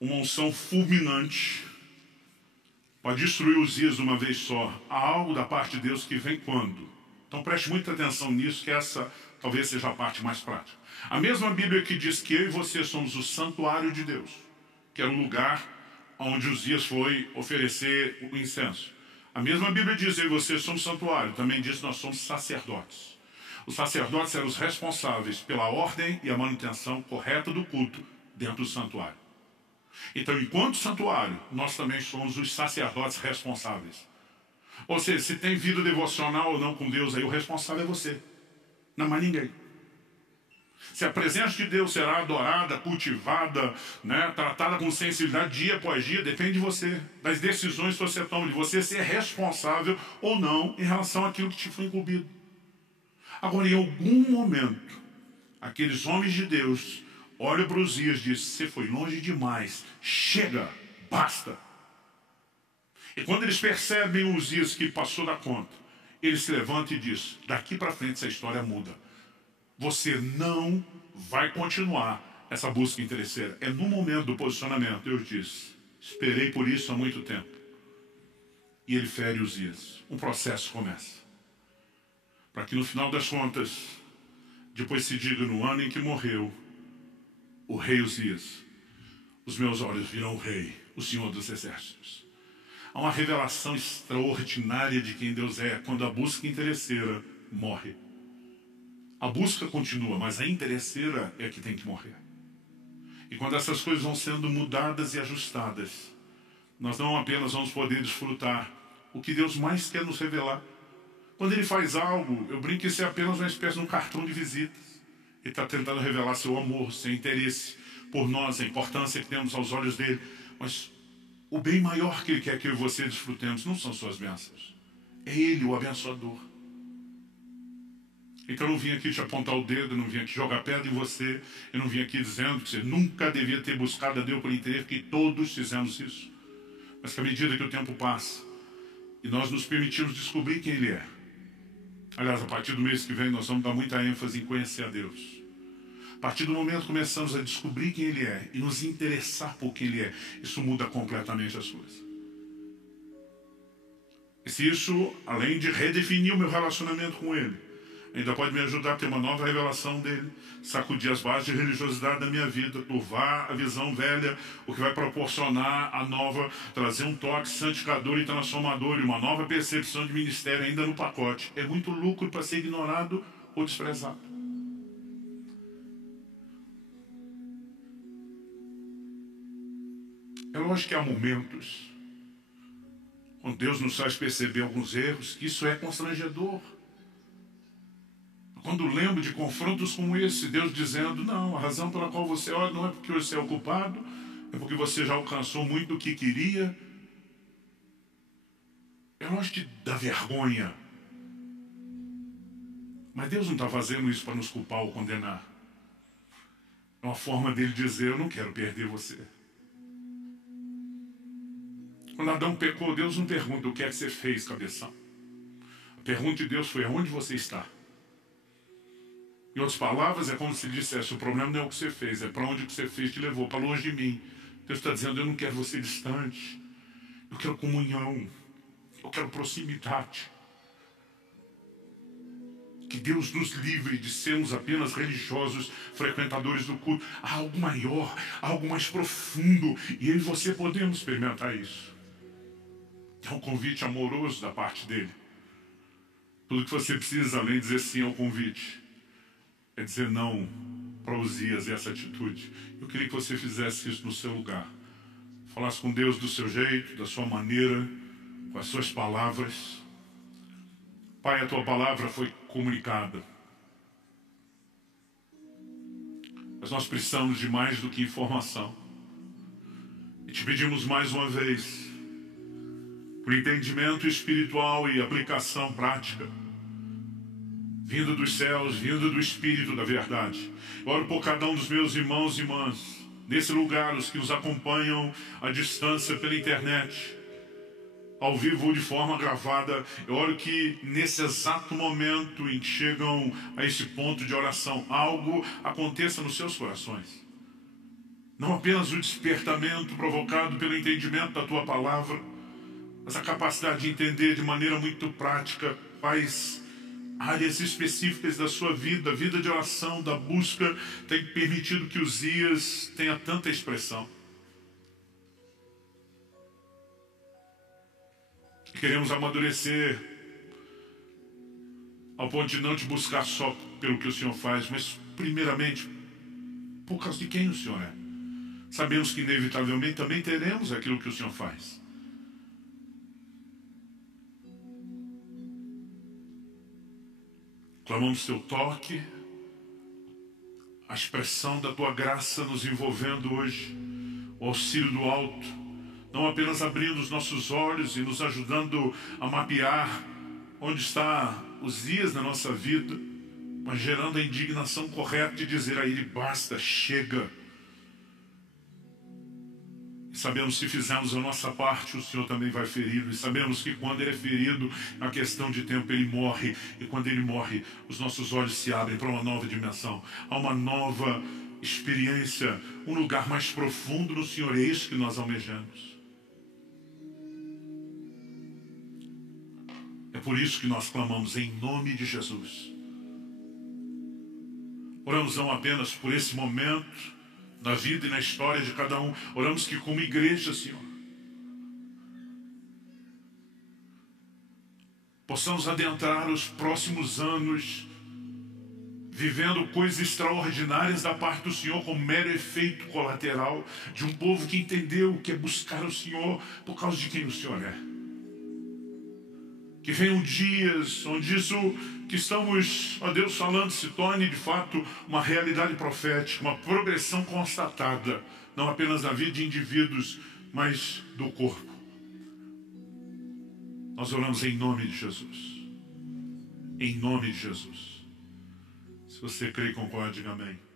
uma unção fulminante para destruir os dias de uma vez só. Há algo da parte de Deus que vem quando? Então preste muita atenção nisso, que essa talvez seja a parte mais prática. A mesma Bíblia que diz que eu e você somos o santuário de Deus, que era o lugar onde Uzias foi oferecer o incenso. A mesma Bíblia diz que eu e você somos santuário, também diz que nós somos sacerdotes. Os sacerdotes eram os responsáveis pela ordem e a manutenção correta do culto dentro do santuário. Então, enquanto santuário, nós também somos os sacerdotes responsáveis. Ou seja, se tem vida devocional ou não com Deus, aí o responsável é você, não é mais ninguém. Se a presença de Deus será adorada, cultivada, né, tratada com sensibilidade dia após dia, depende de você, das decisões que você toma, de você ser responsável ou não em relação àquilo que te foi incumbido. Agora, em algum momento, aqueles homens de Deus olham para Uzias e dizem: você foi longe demais, chega, basta. E quando eles percebem o Uzias que passou da conta, ele se levanta e diz: daqui para frente essa história muda. Você não vai continuar essa busca interesseira. É no momento do posicionamento. Deus diz: esperei por isso há muito tempo. E ele fere Uzias. Um processo começa. Para que no final das contas, depois se diga: no ano em que morreu o rei Uzias, os meus olhos viram o rei, o Senhor dos Exércitos. Há uma revelação extraordinária de quem Deus é quando a busca interesseira morre. A busca continua, mas a interesseira é que tem que morrer. E quando essas coisas vão sendo mudadas e ajustadas, nós não apenas vamos poder desfrutar o que Deus mais quer nos revelar. Quando Ele faz algo, eu brinco que isso é apenas uma espécie de um cartão de visitas. Ele está tentando revelar seu amor, seu interesse por nós, a importância que temos aos olhos dele. Mas o bem maior que Ele quer que eu e você desfrutemos não são suas bênçãos. É Ele, o abençoador. Então eu não vim aqui te apontar o dedo, eu não vim aqui jogar pedra em você, eu não vim aqui dizendo que você nunca devia ter buscado a Deus por interesse, que todos fizemos isso. Mas que à medida que o tempo passa e nós nos permitimos descobrir quem Ele é. Aliás, a partir do mês que vem nós vamos dar muita ênfase em conhecer a Deus. A partir do momento que começamos a descobrir quem Ele é e nos interessar por quem Ele é, isso muda completamente as coisas. E se isso, além de redefinir o meu relacionamento com Ele, ainda pode me ajudar a ter uma nova revelação dele, sacudir as bases de religiosidade da minha vida, turvar a visão velha, o que vai proporcionar a nova, trazer um toque santificador e transformador e uma nova percepção de ministério ainda no pacote. É muito lucro para ser ignorado ou desprezado. É lógico que há momentos onde Deus nos faz perceber alguns erros, que isso é constrangedor. Quando lembro de confrontos como esse, Deus dizendo: não, a razão pela qual você ora não é porque você é ocupado, é porque você já alcançou muito do que queria. É lógico que dá vergonha. Mas Deus não está fazendo isso para nos culpar ou condenar. É uma forma dele dizer: eu não quero perder você. Quando Adão pecou, Deus não pergunta: o que é que você fez, cabeção? A pergunta de Deus foi: aonde você está? Em outras palavras, é como se ele dissesse: o problema não é o que você fez, é para onde o que você fez te levou, para longe de mim. Deus está dizendo: eu não quero você distante, eu quero comunhão, eu quero proximidade. Que Deus nos livre de sermos apenas religiosos, frequentadores do culto. Há algo maior, algo mais profundo, e eu e você podemos experimentar isso. É um convite amoroso da parte dele. Tudo que você precisa, além de dizer sim ao convite, é dizer não para Uzias, essa atitude. Eu queria que você fizesse isso no seu lugar. Falasse com Deus do seu jeito, da sua maneira, com as suas palavras. Pai, a tua palavra foi comunicada. Mas nós precisamos de mais do que informação. E te pedimos mais uma vez, por entendimento espiritual e aplicação prática, vindo dos céus, vindo do Espírito da verdade. Eu oro por cada um dos meus irmãos e irmãs, nesse lugar, os que nos acompanham à distância pela internet, ao vivo ou de forma gravada. Eu oro que nesse exato momento em que chegam a esse ponto de oração, algo aconteça nos seus corações. Não apenas o despertamento provocado pelo entendimento da tua palavra, mas a capacidade de entender de maneira muito prática quais áreas específicas da sua vida, a vida de oração, da busca, tem permitido que Uzias tenha tanta expressão. Queremos amadurecer ao ponto de não te buscar só pelo que o Senhor faz, mas primeiramente por causa de quem o Senhor é. Sabemos que inevitavelmente também teremos aquilo que o Senhor faz. Clamamos teu toque, a expressão da tua graça nos envolvendo hoje, o auxílio do alto, não apenas abrindo os nossos olhos e nos ajudando a mapear onde estão os dias da nossa vida, mas gerando a indignação correta de dizer a Ele: basta, chega. E sabemos que se fizermos a nossa parte, o Senhor também vai feri-lo. E sabemos que quando Ele é ferido, na questão de tempo, Ele morre. E quando Ele morre, os nossos olhos se abrem para uma nova dimensão. Há uma nova experiência, um lugar mais profundo no Senhor. É isso que nós almejamos. É por isso que nós clamamos em nome de Jesus. Oramos não apenas por esse momento na vida e na história de cada um. Oramos que como igreja, Senhor, possamos adentrar os próximos anos vivendo coisas extraordinárias da parte do Senhor, como mero efeito colateral de um povo que entendeu o que é buscar o Senhor por causa de quem o Senhor é. Que venham dias onde isso que estamos, ó Deus, falando se torne de fato uma realidade profética, uma progressão constatada, não apenas da vida de indivíduos, mas do corpo. Nós oramos em nome de Jesus. Em nome de Jesus. Se você crê e concorda, diga amém.